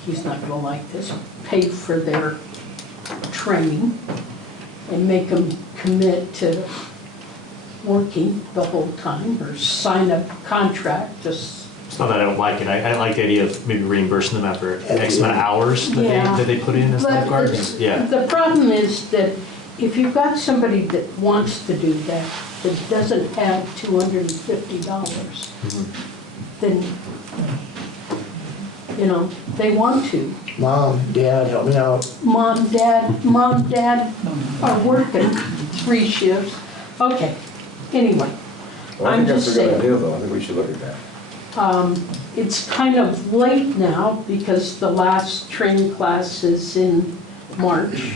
he's not gonna like this, pay for their training and make them commit to working the whole time or sign a contract, just. It's not that I don't like it, I like the idea of maybe reimbursing them after X amount of hours that they put in as But lifeguards. Yeah. The problem is that if you've got somebody that wants to do that doesn't have $250, then, you know, they want to. Mom, Dad, help me out. Mom, Dad are working 3 shifts. Okay, anyway, Well, I I'm think that's just a good saying. idea, though. I think we should look at that. It's kind of late now because the last training class is in March.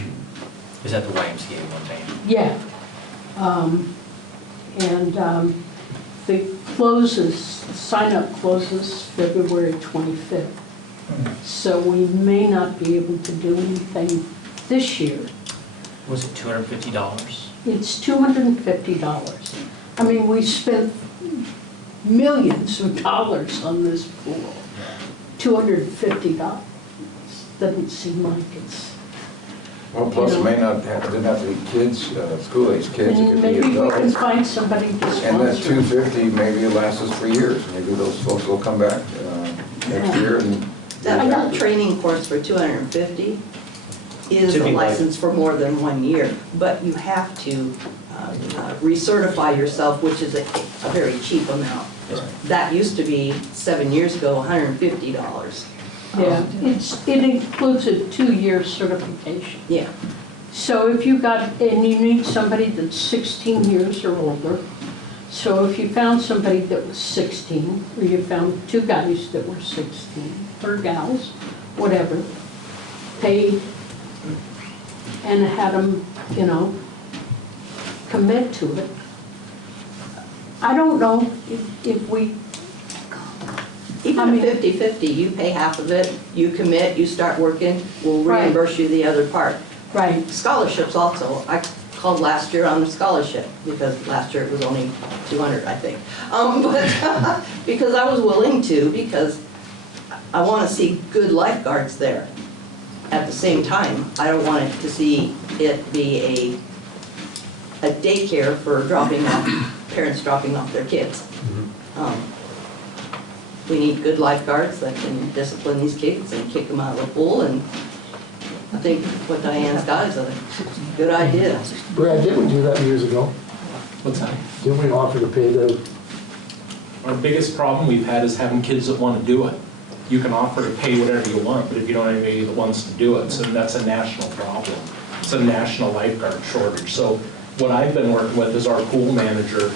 Is that the YMCA one day? Yeah. The sign-up closes February 25th. So we may not be able to do anything this year. Was it $250? It's $250. I mean, we spent millions of dollars on this pool. $250 doesn't seem like it's, Well, plus it may not have, it doesn't have to be kids, school-age kids, it could be maybe we can adults. find somebody to And that sponsor. $250, maybe it lasts us for years. Maybe those folks will come back next year and. That training course for $250 is To a be like- license for more than 1 year, but you have to recertify yourself, which is a very cheap amount. That used to be, 7 years ago, $150. Yeah, it includes a 2-year certification. Yeah. So if you got, and you need somebody that's 16 years or older, so if you found somebody that was 16, or you found 2 guys that were 16, or gals, whatever, paid, and had them, commit to it. I don't know if we, Even at 50/50, you pay half of it, you commit, you start working, we'll Right. reimburse you the other part. right, Scholarships also, I called last year on the scholarship, because last year it was only 200, I think. But, because I was willing to, because I want to see good lifeguards there. At the same time, I don't want it to see it be a daycare for parents dropping off their kids. We need good lifeguards that can discipline these kids and kick them out of the pool, and I think what Diane's got is a good idea. Brad, didn't we do that years ago? What's that? Didn't we offer to pay the, Our biggest problem we've had is having kids that want to do it. You can offer to pay whatever you want, but if you don't have anybody that wants to do it, so that's a national problem. It's a national lifeguard shortage. So what I've been working with is our pool manager.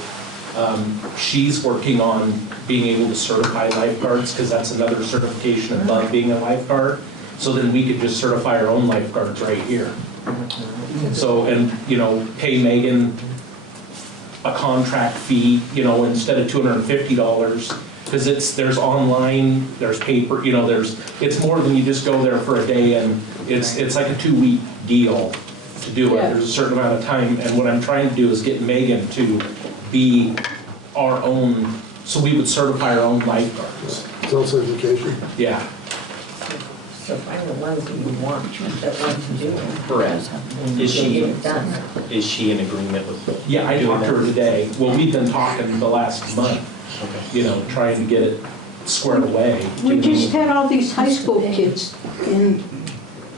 She's working on being able to certify lifeguards, because that's another certification above being a lifeguard. So then we could just certify our own lifeguards right here. So, and, pay Megan a contract fee, instead of $250, because there's online, there's paper, it's more than you just go there for a day, and it's like a 2-week deal to do it. Yeah. There's a certain amount of time, and what I'm trying to do is get Megan to be our own, so we would certify our own lifeguards. self-certification? Yeah. So find the ones that you want, that want to do it. Correct. Is Get it done. she in agreement with? Yeah, I doing talked to her that? today. Well, we've been talking the last month, trying to get it squared away. we just had all these high school kids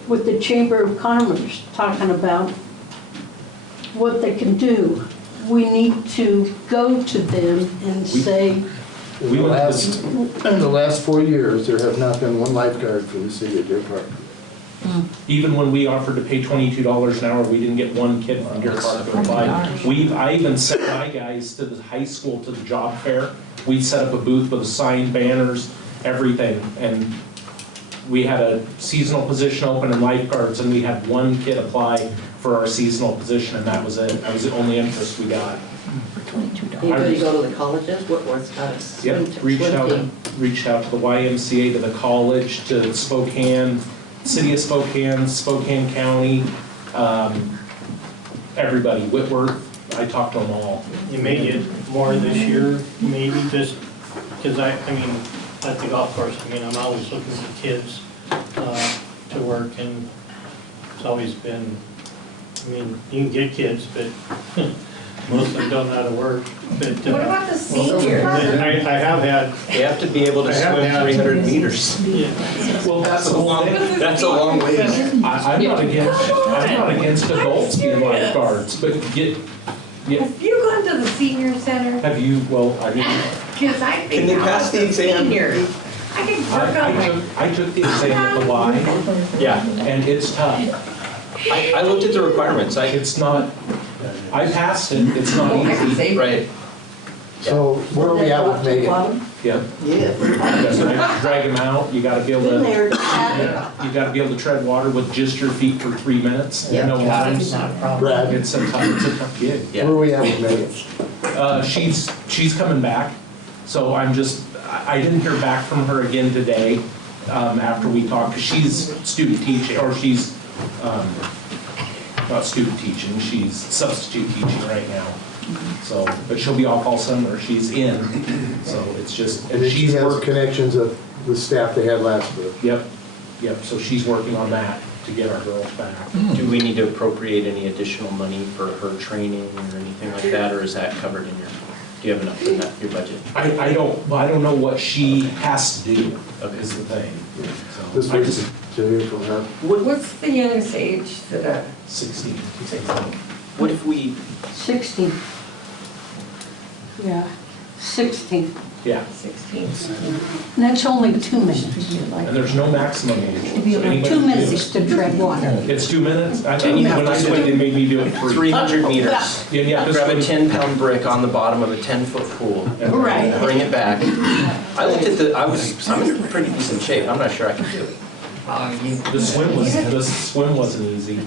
with the Chamber of Commerce talking about what they can do. We need to go to them and say, In the last 4 years, there have not been one lifeguard for the city of Deer Park. Even when we offered to pay $22 an hour, we didn't get one kid from Deer Park to apply. I even sent my guys to the high school, to the job fair. We set up a booth with sign, banners, everything, and we had a seasonal position open in lifeguards, and we had one kid apply for our seasonal position, and that was it. That was the only interest we got. Anybody go to the colleges? Whitworth's got a swim Yep, team. reached out to the YMCA, to the college, to Spokane, City of Spokane, Spokane County, everybody, Whitworth, I talked to them all. You may get more this year, maybe just, because at the golf course, I'm always looking for kids to work, and it's always been, you can get kids, but most of them don't know how to work. But, What about the seniors? I have had. They have to be able to swim 300 meters. Yeah. Well, that's a long, That's a long ways. I'm not against adults being lifeguards, but Have you gone to the senior center? have you, Because I Can think they how pass about the the exam? seniors? I can work on my. I took the exam at the Y, Yeah, and it's tough. I looked at the requirements. It's not, I passed it, it's not easy. Right. So where are we at with Megan? Yeah. Yeah. Drag them out, you gotta be able Been to, there. you gotta be able to tread water with just your feet for 3 minutes. Yep. No lines. Brad, It's a tough gig. where are we at with Megan? She's coming back, so I didn't hear back from her again today. after we talk, because she's student teaching, or she's, not student teaching, she's substitute teaching right now. So, but she'll be off all summer, she's in, so it's just, And then she she's has working. connections with staff they had last year. Yep, so she's working on that to get our girls back. Do we need to appropriate any additional money for her training or anything like that, or is that covered in your, do you have enough in that, your budget? I don't know what she has to do, is the thing. So, This I was just, to hear from her. What's the youngest age that 16. What if we, 16. Yeah, 16. Yeah, 16? And that's only 2 minutes. and there's no maximum age. So anybody 2 can do minutes it. to tread water. It's 2 minutes? I And you have when I to swim, they made me do it 300 meters? Yeah, you have to Grab a swim. 10-pound brick on the bottom of a 10-foot pool. Right. Bring it back. I looked at I'm in pretty decent shape. I'm not sure I can do it. The swim wasn't easy.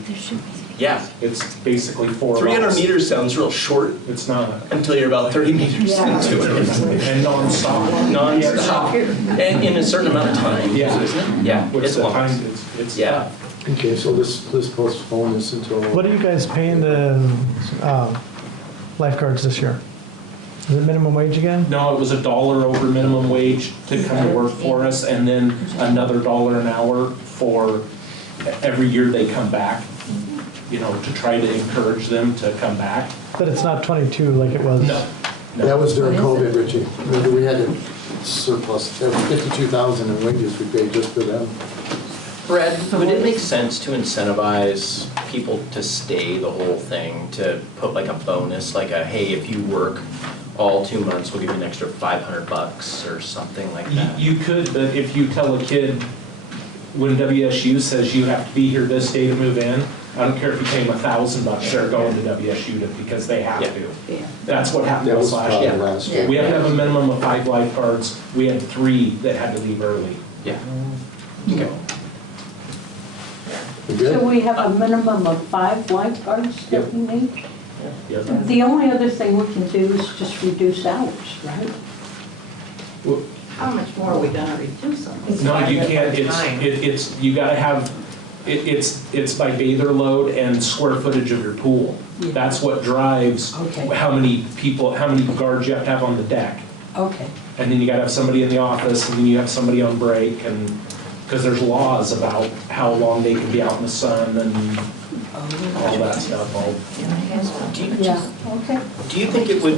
Yeah. It's basically 4 300 laps. meters sounds real short It's not. until you're about 30 meters Yeah. into it. And non-stop. Non-stop. And in a certain amount of time. Yeah. Isn't it? Yeah, Which it's the long. time, it's Yeah. tough. Okay, so let's postpone this until. What are you guys paying the lifeguards this year? Is it minimum wage again? No, it was $1 over minimum wage to come to work for us, and then another $1 an hour for every year they come back, you know, to try to encourage them to come back. But it's not 22 like it was. No. That was during COVID, Richie. Remember, we had to surplus, there was 52,000 in wages we paid just for them. Brad, would it make sense to incentivize people to stay the whole thing, to put like a bonus, like a, hey, if you work all 2 months, we'll give you an extra $500 or something like that? You could, but if you tell a kid, when WSU says you have to be here this day to move in, I don't care if you pay them $1,000, they're going to WSU because they have Yeah. to. That's what happened That to us was last probably year. last year. We have to have a minimum of 5 lifeguards. We had 3 that had to leave early. Yeah. Okay. We So good? we have a minimum of 5 lifeguards that we need? Yep. The only other thing we can do is just reduce hours, right? How much more are we gonna reduce them? No, you can't, it's, you gotta have, it's by bather load and square footage of your pool. That's what drives Okay. how many people, how many guards you have to have on the deck. Okay. And then you gotta have somebody in the office, and then you have somebody on break, and, because there's laws about how long they can be out in the sun and all that stuff. Yeah, okay. Do you think it would,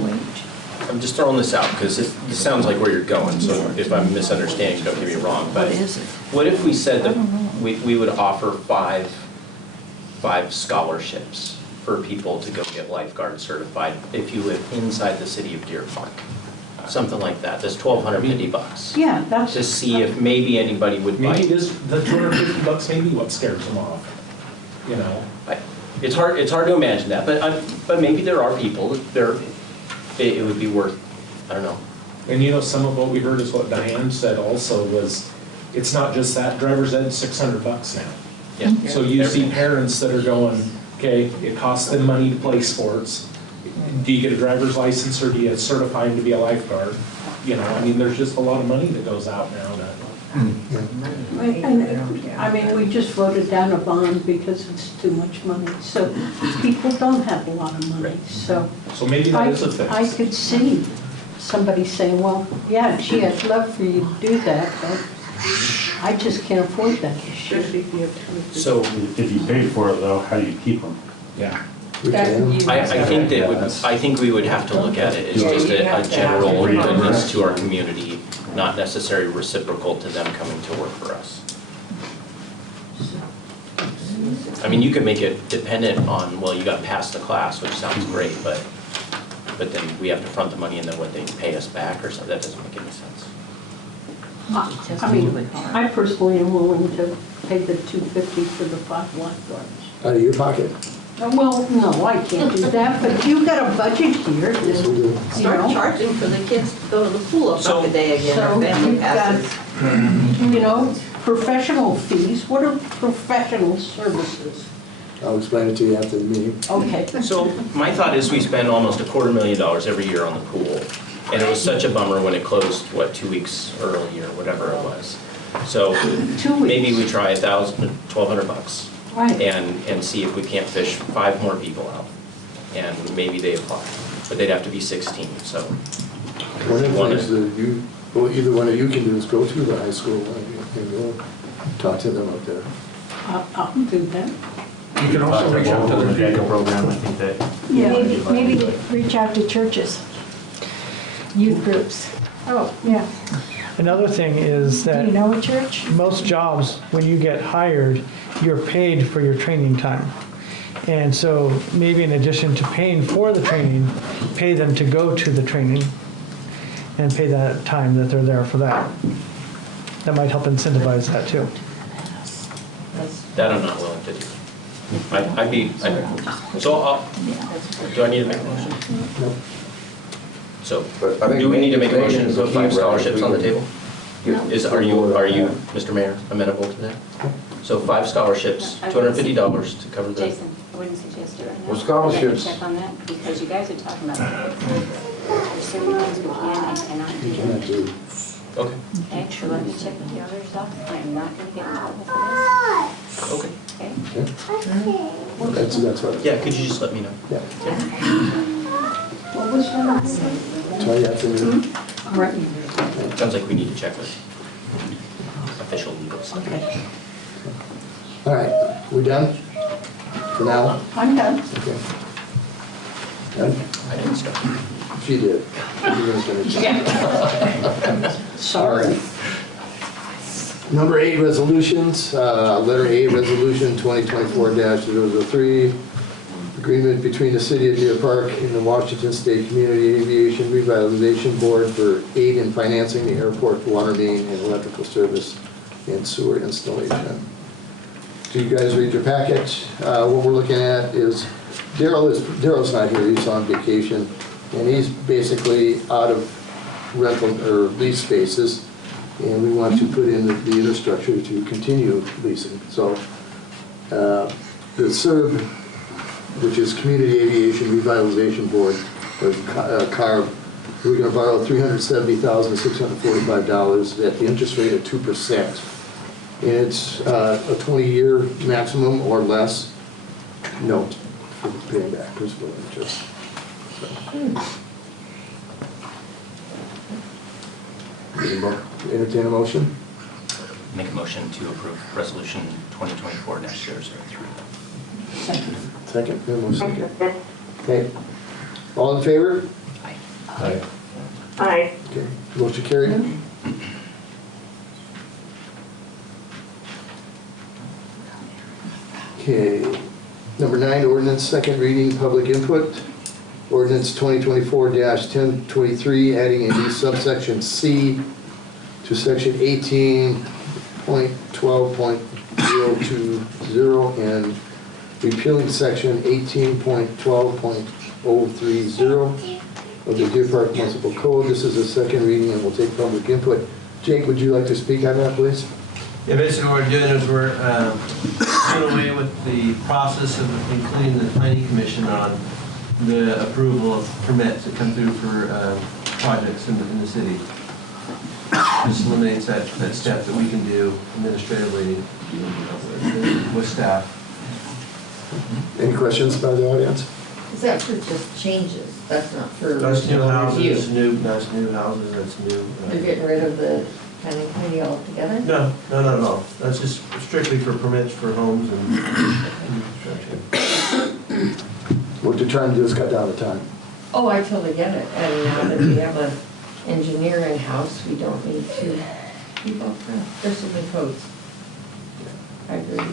I'm just throwing this out because this sounds like where you're going, so if I'm misunderstanding, don't get me wrong, but what if we said that we would offer five scholarships for people to go get lifeguard certified if you live inside the city of Deer Park? Something like that, that's $1,250. Yeah, that's. To see if maybe anybody would Maybe bite. this, the $250 may be what scares them off, you know? It's hard to imagine that, but maybe there are people, it would be worth, I don't know. And you know, some of what we heard is what Diane said also was, it's not just that, driver's ed $600 now. Yeah. So you see parents that are going, okay, it costs them money to play sports. Do you get a driver's license or do you certify them to be a lifeguard? You know, I mean, there's just a lot of money that goes out now to. And, I mean, we just voted down a bond because it's too much money. So people don't have a lot of money, so. So maybe that is a fix. I could see somebody saying, well, yeah, gee, I'd love for you to do that, but I just can't afford that this year. So If you paid for it though, how do you keep them? Yeah. I think we would have to look at it as just a general goodness to our community, not necessarily reciprocal to them coming to work for us. I mean, you could make it dependent on, well, you got to pass the class, which sounds great, but then we have to front the money and then what, they pay us back or something? That doesn't make any sense. I mean, I personally am willing to pay the $250 for the 5 lifeguards. Out of your pocket? Well, no, I can't do that, but you've got a budget here, Yes, we do. Start charging for the kids to go to the pool So- a day again, So or family you've got, passes. you know, professional fees. What are professional services? I'll explain it to you after the meeting. Okay. So my thought is we spend almost $250,000 every year on the pool. And it was such a bummer when it closed, 2 weeks early or whatever it was. So 2 weeks. maybe we try $1,000, $1,200 Right. and see if we can't fish 5 more people out. And maybe they apply, but they'd have to be 16, so. One of the Wanna- things that well, either one of you can do is go to the high school and we'll talk to them up there. I'll do that. You can also reach out to other people. Program, I think that. Yeah. Maybe reach out to churches, youth groups. Oh, Yeah. Another thing is Do that you know a church? most jobs, when you get hired, you're paid for your training time. And so maybe in addition to paying for the training, pay them to go to the training and pay that time that they're there for that. That might help incentivize that too. That I'm not willing to do. Do I need to make a motion? Nope. So, But I think do we need to make a motion to maybe put 5 Steve scholarships on the table? Get- Are you, Mr. Mayor, amenable to that? So 5 scholarships, $250 to cover the. Jason, I wouldn't suggest it right now. Well, scholarships- Check on that, because you guys are talking about, there's certain things we can and cannot You do. cannot do. Okay, Okay, so let me check with the other stuff. I'm not gonna get in trouble for okay. this, okay? That's what. Yeah, could you just let me know? Yeah. what was that? That's all you have to do. All right. Sounds like we need to check with official legal stuff. Okay. All right, we done for now? I'm done. Okay. Done? I didn't start. She did. You're gonna finish. Sorry. Number 8, resolutions. Letter A, resolution 2024-003. Agreement between the City of Deer Park and the Washington State Community Aviation Revitalization Board for aid in financing the airport water main and electrical service and sewer installation. Do you guys read your packet? What we're looking at is, Daryl's not here, he's on vacation, and he's basically out of rental or lease spaces, and we want to put in the infrastructure to continue leasing. So the CERB, which is Community Aviation Revitalization Board, or CARB, we're going to borrow $370,645 at the interest rate of 2%. And it's a 20-year maximum or less note for paying back principal and interest. So. Entertain a motion? Make a motion to approve resolution 2024-003. Second. Second, we have a second. Okay. All in favor? Aye. Aye. Aye. Okay, motion carried. Okay, number 9, ordinance, second reading, public input. Ordinance 2024-1023, adding a new subsection C to section 18.12.020 and repealing section 18.12.030 of the Deer Park Municipal Code. This is a second reading and we'll take public input. Jake, would you like to speak on that, please? Yeah, basically what we're doing is we're doing away with the process of including the planning commission on the approval of permits that come through for projects in the city. Just eliminates that step that we can do administratively with staff. Any questions by the audience? Is that for just changes? That's not for That's new review? houses, that's new houses, that's new. They're getting rid of the planning committee altogether? No, not at all. That's just strictly for permits for homes and construction. What they're trying to do is cut down the time. Oh, I totally get it. And now that we have an engineer in-house, we don't need to keep up the codes. I agree.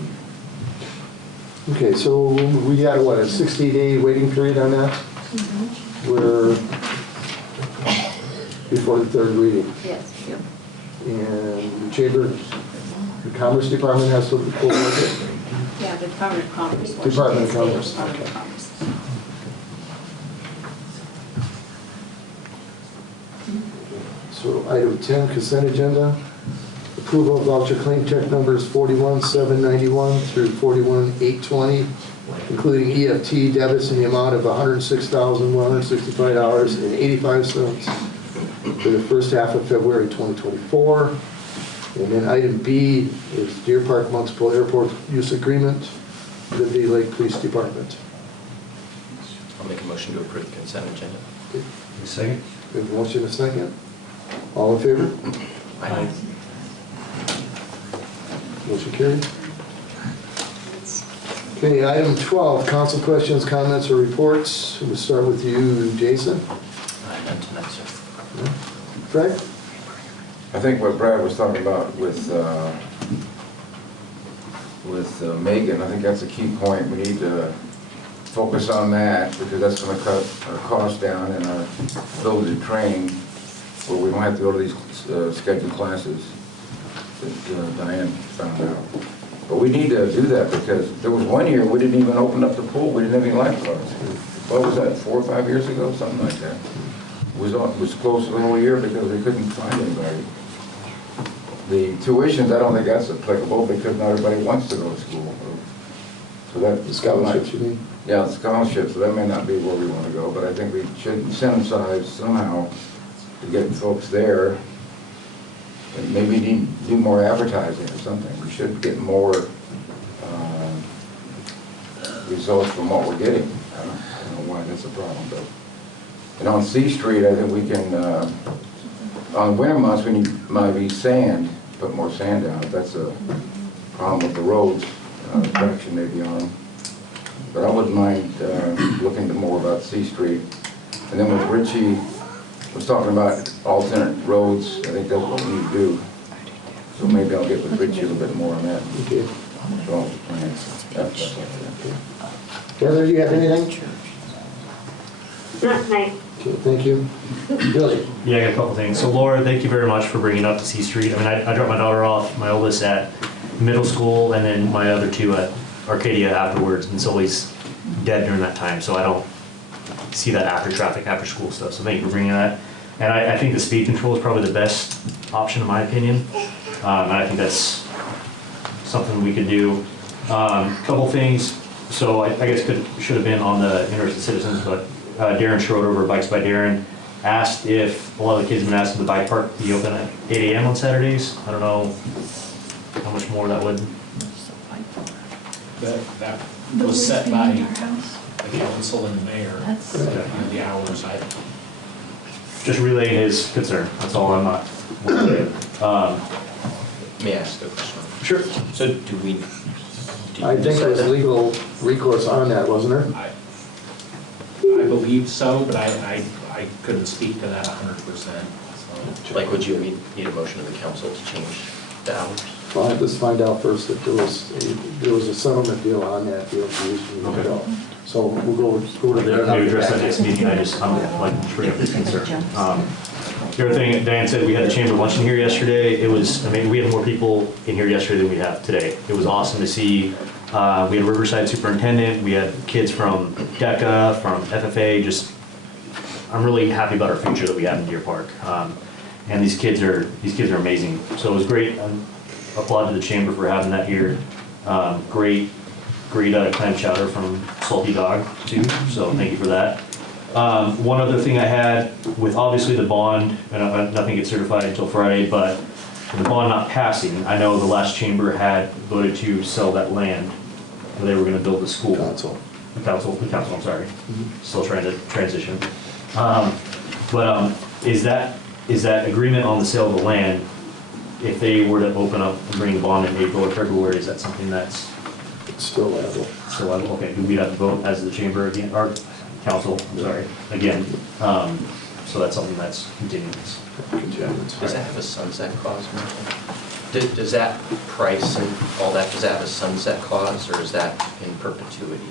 Okay, so we got, what, a 60-day waiting period on that? We're before the third reading. Yes, yep. And the Chamber, the Commerce Department has to pull with it. Yeah, the Department of Commerce. Department of Commerce, Department of okay. Commerce. So item 10, consent agenda. Approval of voucher claim check numbers 41,791 through 41,820, including EFT debits in the amount of $106,165.85 for the first half of February 2024. And then item B is Deer Park Municipal Airport Use Agreement, Liberty Lake Police Department. I'll make a motion to approve the consent agenda. Second. We have a motion and a second. All in favor? Aye. Motion carried. Okay, item 12, council questions, comments, or reports. We'll start with you, Jason. None tonight, sir. Fred? I think what Brad was talking about with Megan, I think that's a key point. We need to focus on that because that's going to cut our costs down and our ability to train where we don't have to go to these scheduled classes that Diane found out. But we need to do that because there was one year we didn't even open up the pool. We didn't have any lifeguards. What was that, 4 or 5 years ago? Something like that. It was closed the whole year because they couldn't find anybody. The tuitions, I don't think that's applicable because not everybody wants to go to school. So that The scholarships, you mean? Yeah, the scholarships, so that may not be where we want to go, but I think we should incentivize somehow to get folks there. And maybe need to do more advertising or something. We should get more results from what we're getting. I don't know why that's a problem, but. And on C Street, I think we can, on winter months, we need maybe sand, put more sand down. If that's a problem with the roads, traction may be on. But I wouldn't mind looking to more about C Street. And then with Richie, was talking about alternate roads. I think that's what we need to do. So maybe I'll get with Richie a little bit more on that. Okay. Draw up the plans. That's Heather, you have anything? Not tonight. Okay, thank you. Billy? Yeah, I got a couple things. So Laura, thank you very much for bringing up to C Street. I mean, I dropped my daughter off, my oldest at middle school, and then my other two at Arcadia afterwards. And it's always dead during that time, so I don't see that after traffic, after school stuff. So thank you for bringing that. And I think the speed control is probably the best option in my opinion. And I think that's something we could do. Couple things. So I guess should have been on the interested citizens, but Darren Schroeder over Bikes by Darren asked if a lot of the kids have been asking the bike park to be open at 8 a.m. on Saturdays. I don't know how much more that would. That was set by the council and the mayor, the hours. Just relaying his concern. That's all. I'm not. May I ask a question? Sure. So do you I think decide there's that? legal recourse on that, wasn't there? I believe so, but I couldn't speak to that 100%. So. Like, would you need a motion of the council to change the hours? Well, let's find out first if there was a settlement deal on that deal. Okay. So we'll go to there. Maybe address that next meeting. I'm like bring up this concern. The other thing, Diane said, we had the chamber luncheon here yesterday. It was, I mean, we had more people in here yesterday than we have today. It was awesome to see. We had Riverside superintendent. We had kids from DECA, from FFA. Just, I'm really happy about our future that we have in Deer Park. And these kids are amazing. So it was great. Applaud to the chamber for having that here. Great clam chowder from Salty Dog too. So thank you for that. One other thing I had with obviously the bond, and nothing gets certified until Friday, but the bond not passing, I know the last chamber had voted to sell that land where they were going to build the school. The council, I'm sorry. Still trying to transition. Is that agreement on the sale of the land, if they were to open up and bring the bond in April or February, is that something that's still liable? Still liable, okay. Do we have to vote as the chamber again, or council, I'm sorry, again? So that's something that's continuous. Does that have a sunset clause? Does that price and all that, does that have a sunset clause, or is that in perpetuity?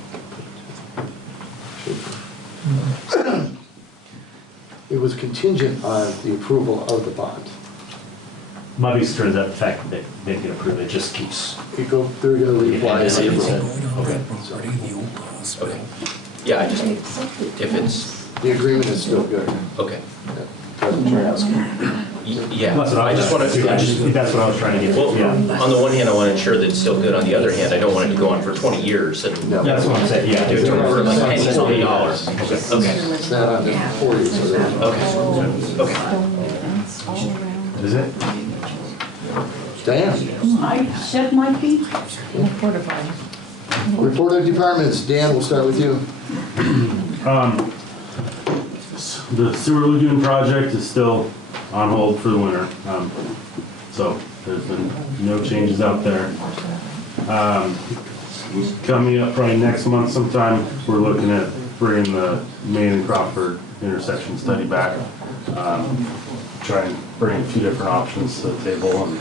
It was contingent on the approval of the bond. My biggest concern is that the fact that they can approve it just keeps. They're going to reapply. Okay. Yeah, I just, if it's. The agreement is still good. Okay. That's what you're asking. Yeah, That's what I just want to. That's what I was trying to get. Well, Yeah. on the one hand, I want to ensure that it's still good. On the other hand, I don't want it to go on for 20 years and. No. That's what I'm saying, yeah. Do it for like pennies on the dollar. Okay. It's not on the 40s. Okay. Is it? Diane? I said my piece. Report of departments. Dan, we'll start with you. The sewer lagoon project is still on hold for the winter. So there's been no changes out there. Coming up probably next month sometime, we're looking at bringing the Main and Crawford intersection study back. Try and bring a few different options to the table and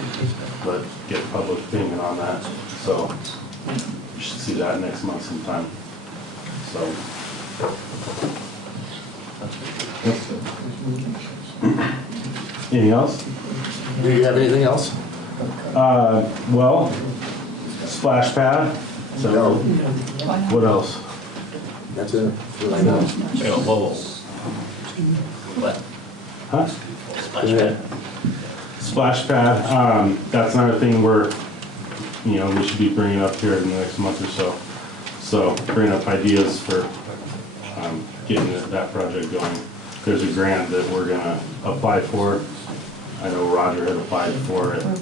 get public opinion on that. So you should see that next month sometime. So. Anything else? Do you have anything else? Well, splash pad. So, No. what else? That's it. What I know. Whoa. What? Huh? Splash pad. Splash pad. That's another thing we should be bringing up here in the next month or so. So bringing up ideas for getting that project going. There's a grant that we're gonna apply for. I know Roger had applied for it I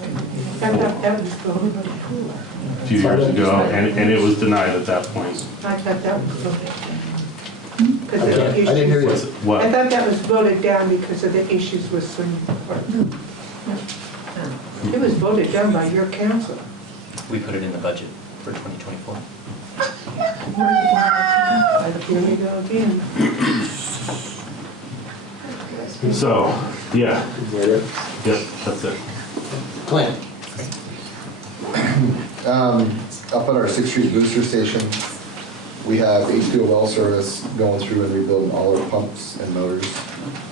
thought that was voted. a few years ago, and it was denied at that point. I thought that was voted. Because I of the didn't hear you. issues. What? I thought that was voted down because of the issues with some. It was voted down by your council. We put it in the budget for 2024. Here we go again. So, yeah. Is that it? Yep, that's it. Clint? Up at our 6th Street booster station, we have H2O well service going through and rebuilding all our pumps and motors.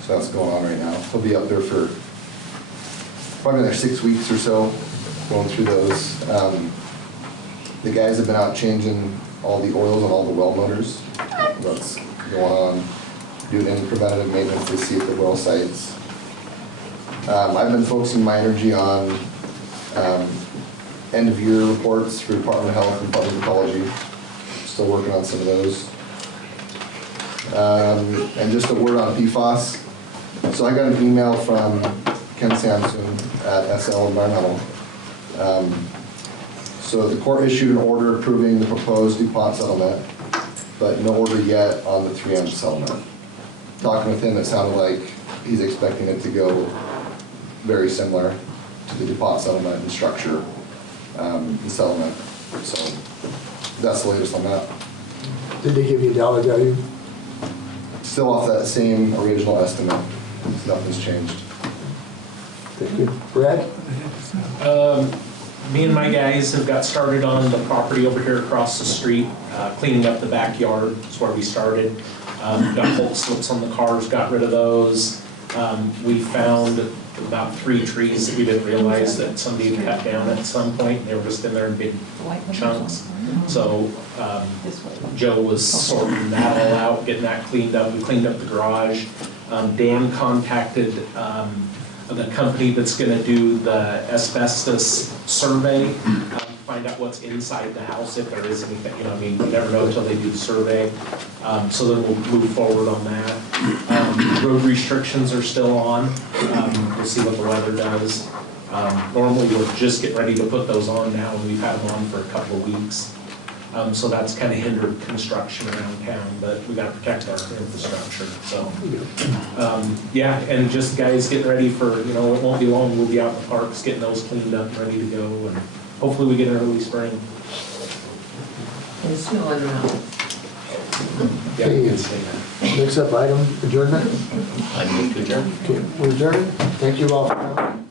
So that's going on right now. We'll be up there for probably another 6 weeks or so, going through those. The guys have been out changing all the oils on all the well motors. That's going on, doing any preventative maintenance to see if the well sites. I've been focusing my energy on end of year reports for Department of Health and Public Ecology. Still working on some of those. And just a word on PFAS. So I got an email from Ken Sampson at SL Environmental. So the court issued an order approving the proposed DuPont settlement, but no order yet on the 3M settlement. Talking with him, it sounded like he's expecting it to go very similar to the DuPont settlement and structure and settlement. So that's the latest on that. Did they give you a dollar value? Still off that same original estimate. Nothing's changed. Thank you. Brad? Me and my guys have got started on the property over here across the street, cleaning up the backyard. That's where we started. Got bolt slips on the cars, got rid of those. We found about 3 trees that we didn't realize that somebody had cut down at some point. They were just in there in big chunks. So Joe was sorting that all out, getting that cleaned up. We cleaned up the garage. Dan contacted the company that's going to do the asbestos survey, find out what's inside the house, if there is anything, you never know until they do the survey. So then we'll move forward on that. Road restrictions are still on. We'll see what the weather does. Normally we'll just get ready to put those on now, and we've had them on for a couple of weeks. So that's kind of hindered construction around town, but we got to protect our infrastructure. So, yeah, and just guys getting ready for, it won't be long. We'll be out in the parks getting those cleaned up and ready to go, and hopefully we get an early spring. And snow on the mountain. Yeah, we can say that. Next up item, adjournment. I move to adjourn. Okay, we're adjourned. Thank you all for coming.